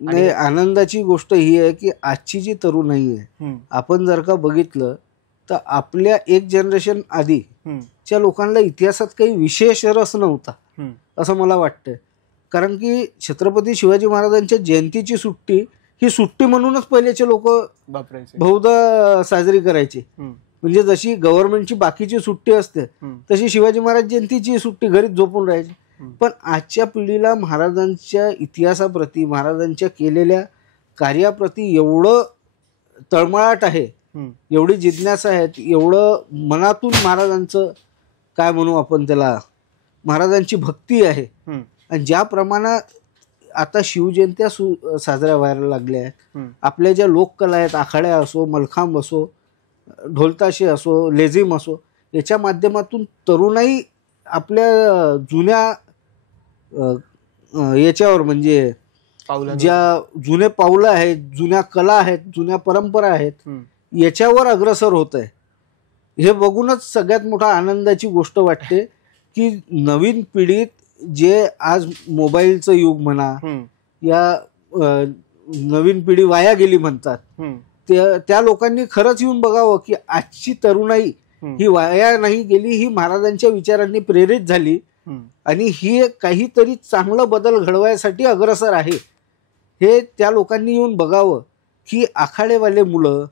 नाही, आनंदाची गोष्ट ही आहे की आजची जी तरुणाई आहे, आपण जर का बघितलं तर आपल्या एक जनरेशन आधीच्या लोकांना इतिहासात काही विशेष रस नव्हता असं मला वाटतंय. कारण की छत्रपती शिवाजी महाराजांच्या जयंतीची सुट्टी ही सुट्टी म्हणूनच पहिल्याचे लोक बहुधा साजरी करायची. म्हणजे जशी गव्हर्नमेंटची बाकीची सुट्टी असते तशी शिवाजी महाराज जयंतीची सुट्टी घरीच झोपून राहायची. पण आजच्या पिढीला महाराजांच्या इतिहासाप्रती, महाराजांच्या केलेल्या कार्याप्रती एवढं तळमळाट आहे, एवढी जिज्ञासा आहे, एवढं मनातून महाराजांचं काय म्हणू आपण त्याला, महाराजांची भक्ती आहे आणि ज्या प्रमाणात आता शिवजयंत्या साजऱ्या व्हायला लागल्या आहेत, आपल्या ज्या लोककला आहेत, आखाड्या असो, मलखांब असो, ढोलताशे असो, लेझिम असो, याच्या माध्यमातून तरुणाई आपल्या जुन्या याच्यावर म्हणजे ज्या जुने पावलं आहेत, जुन्या कला आहेत, जुन्या परंपरा आहेत, याच्यावर अग्रसर होत आहे. हे बघूनच सगळ्यात मोठा आनंदाची गोष्ट वाटते की नवीन पिढीत जे आज मोबाईलचं युग म्हणा या नवीन पिढी वाया गेली म्हणतात, त्या लोकांनी खरंच येऊन बघावं की आजची तरुणाई ही वाया नाही गेली, ही महाराजांच्या विचारांनी प्रेरित झाली आणि ही काहीतरी चांगलं बदल घडवायसाठी अग्रसर आहे. हे त्या लोकांनी येऊन बघावं की आखाडेवाले मुलं,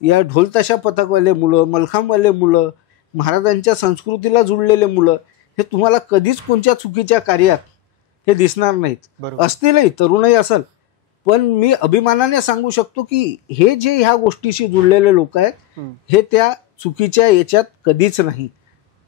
या ढोलताशा पथकवाले मुलं, मलखांबवाले मुलं, महाराजांच्या संस्कृतीला जुळलेले मुलं हे तुम्हाला कधीच कोणत्या चुकीच्या कार्यात हे दिसणार नाहीत. असतीलही, तरुणही असेल, पण मी अभिमानाने सांगू शकतो की हे जे ह्या गोष्टीशी जुळलेले लोक आहेत हे त्या चुकीच्या याच्यात कधीच नाही,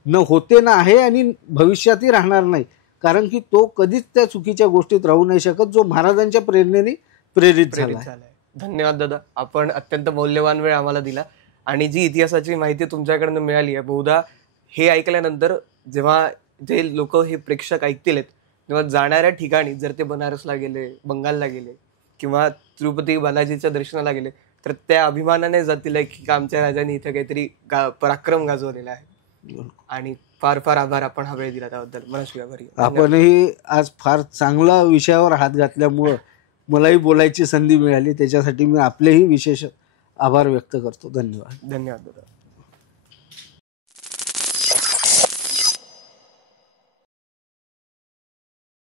न होते ना आहे आणि भविष्यातही राहणार नाही. कारण की तो कधीच त्या चुकीच्या गोष्टीत राहू नाही शकत जो महाराजांच्या प्रेरणेने प्रेरित झाला. धन्यवाद दादा, आपण अत्यंत मौल्यवान वेळ आम्हाला दिला आणि जी इतिहासाची माहिती तुमच्याकडनं मिळाली आहे, बहुधा हे ऐकल्यानंतर जेव्हा जे लोक हे प्रेक्षक ऐकतील तेव्हा जाणाऱ्या ठिकाणी जर ते बनारसला गेले, बंगालला गेले किंवा तिरुपती बालाजीच्या दर्शनाला गेले तर त्या अभिमानाने जातील की आमच्या राजांनी इथे काहीतरी पराक्रम गाजवलेला आहे. आणि फार फार आभार, आपण हा वेळ दिला त्याबद्दल. मनस्वी आभारी. आपणही आज फार चांगला विषयावर हात घातल्यामुळं मलाही बोलायची संधी मिळाली, त्याच्यासाठी मी आपलेही विशेष आभार व्यक्त करतो. धन्यवाद. धन्यवाद दादा.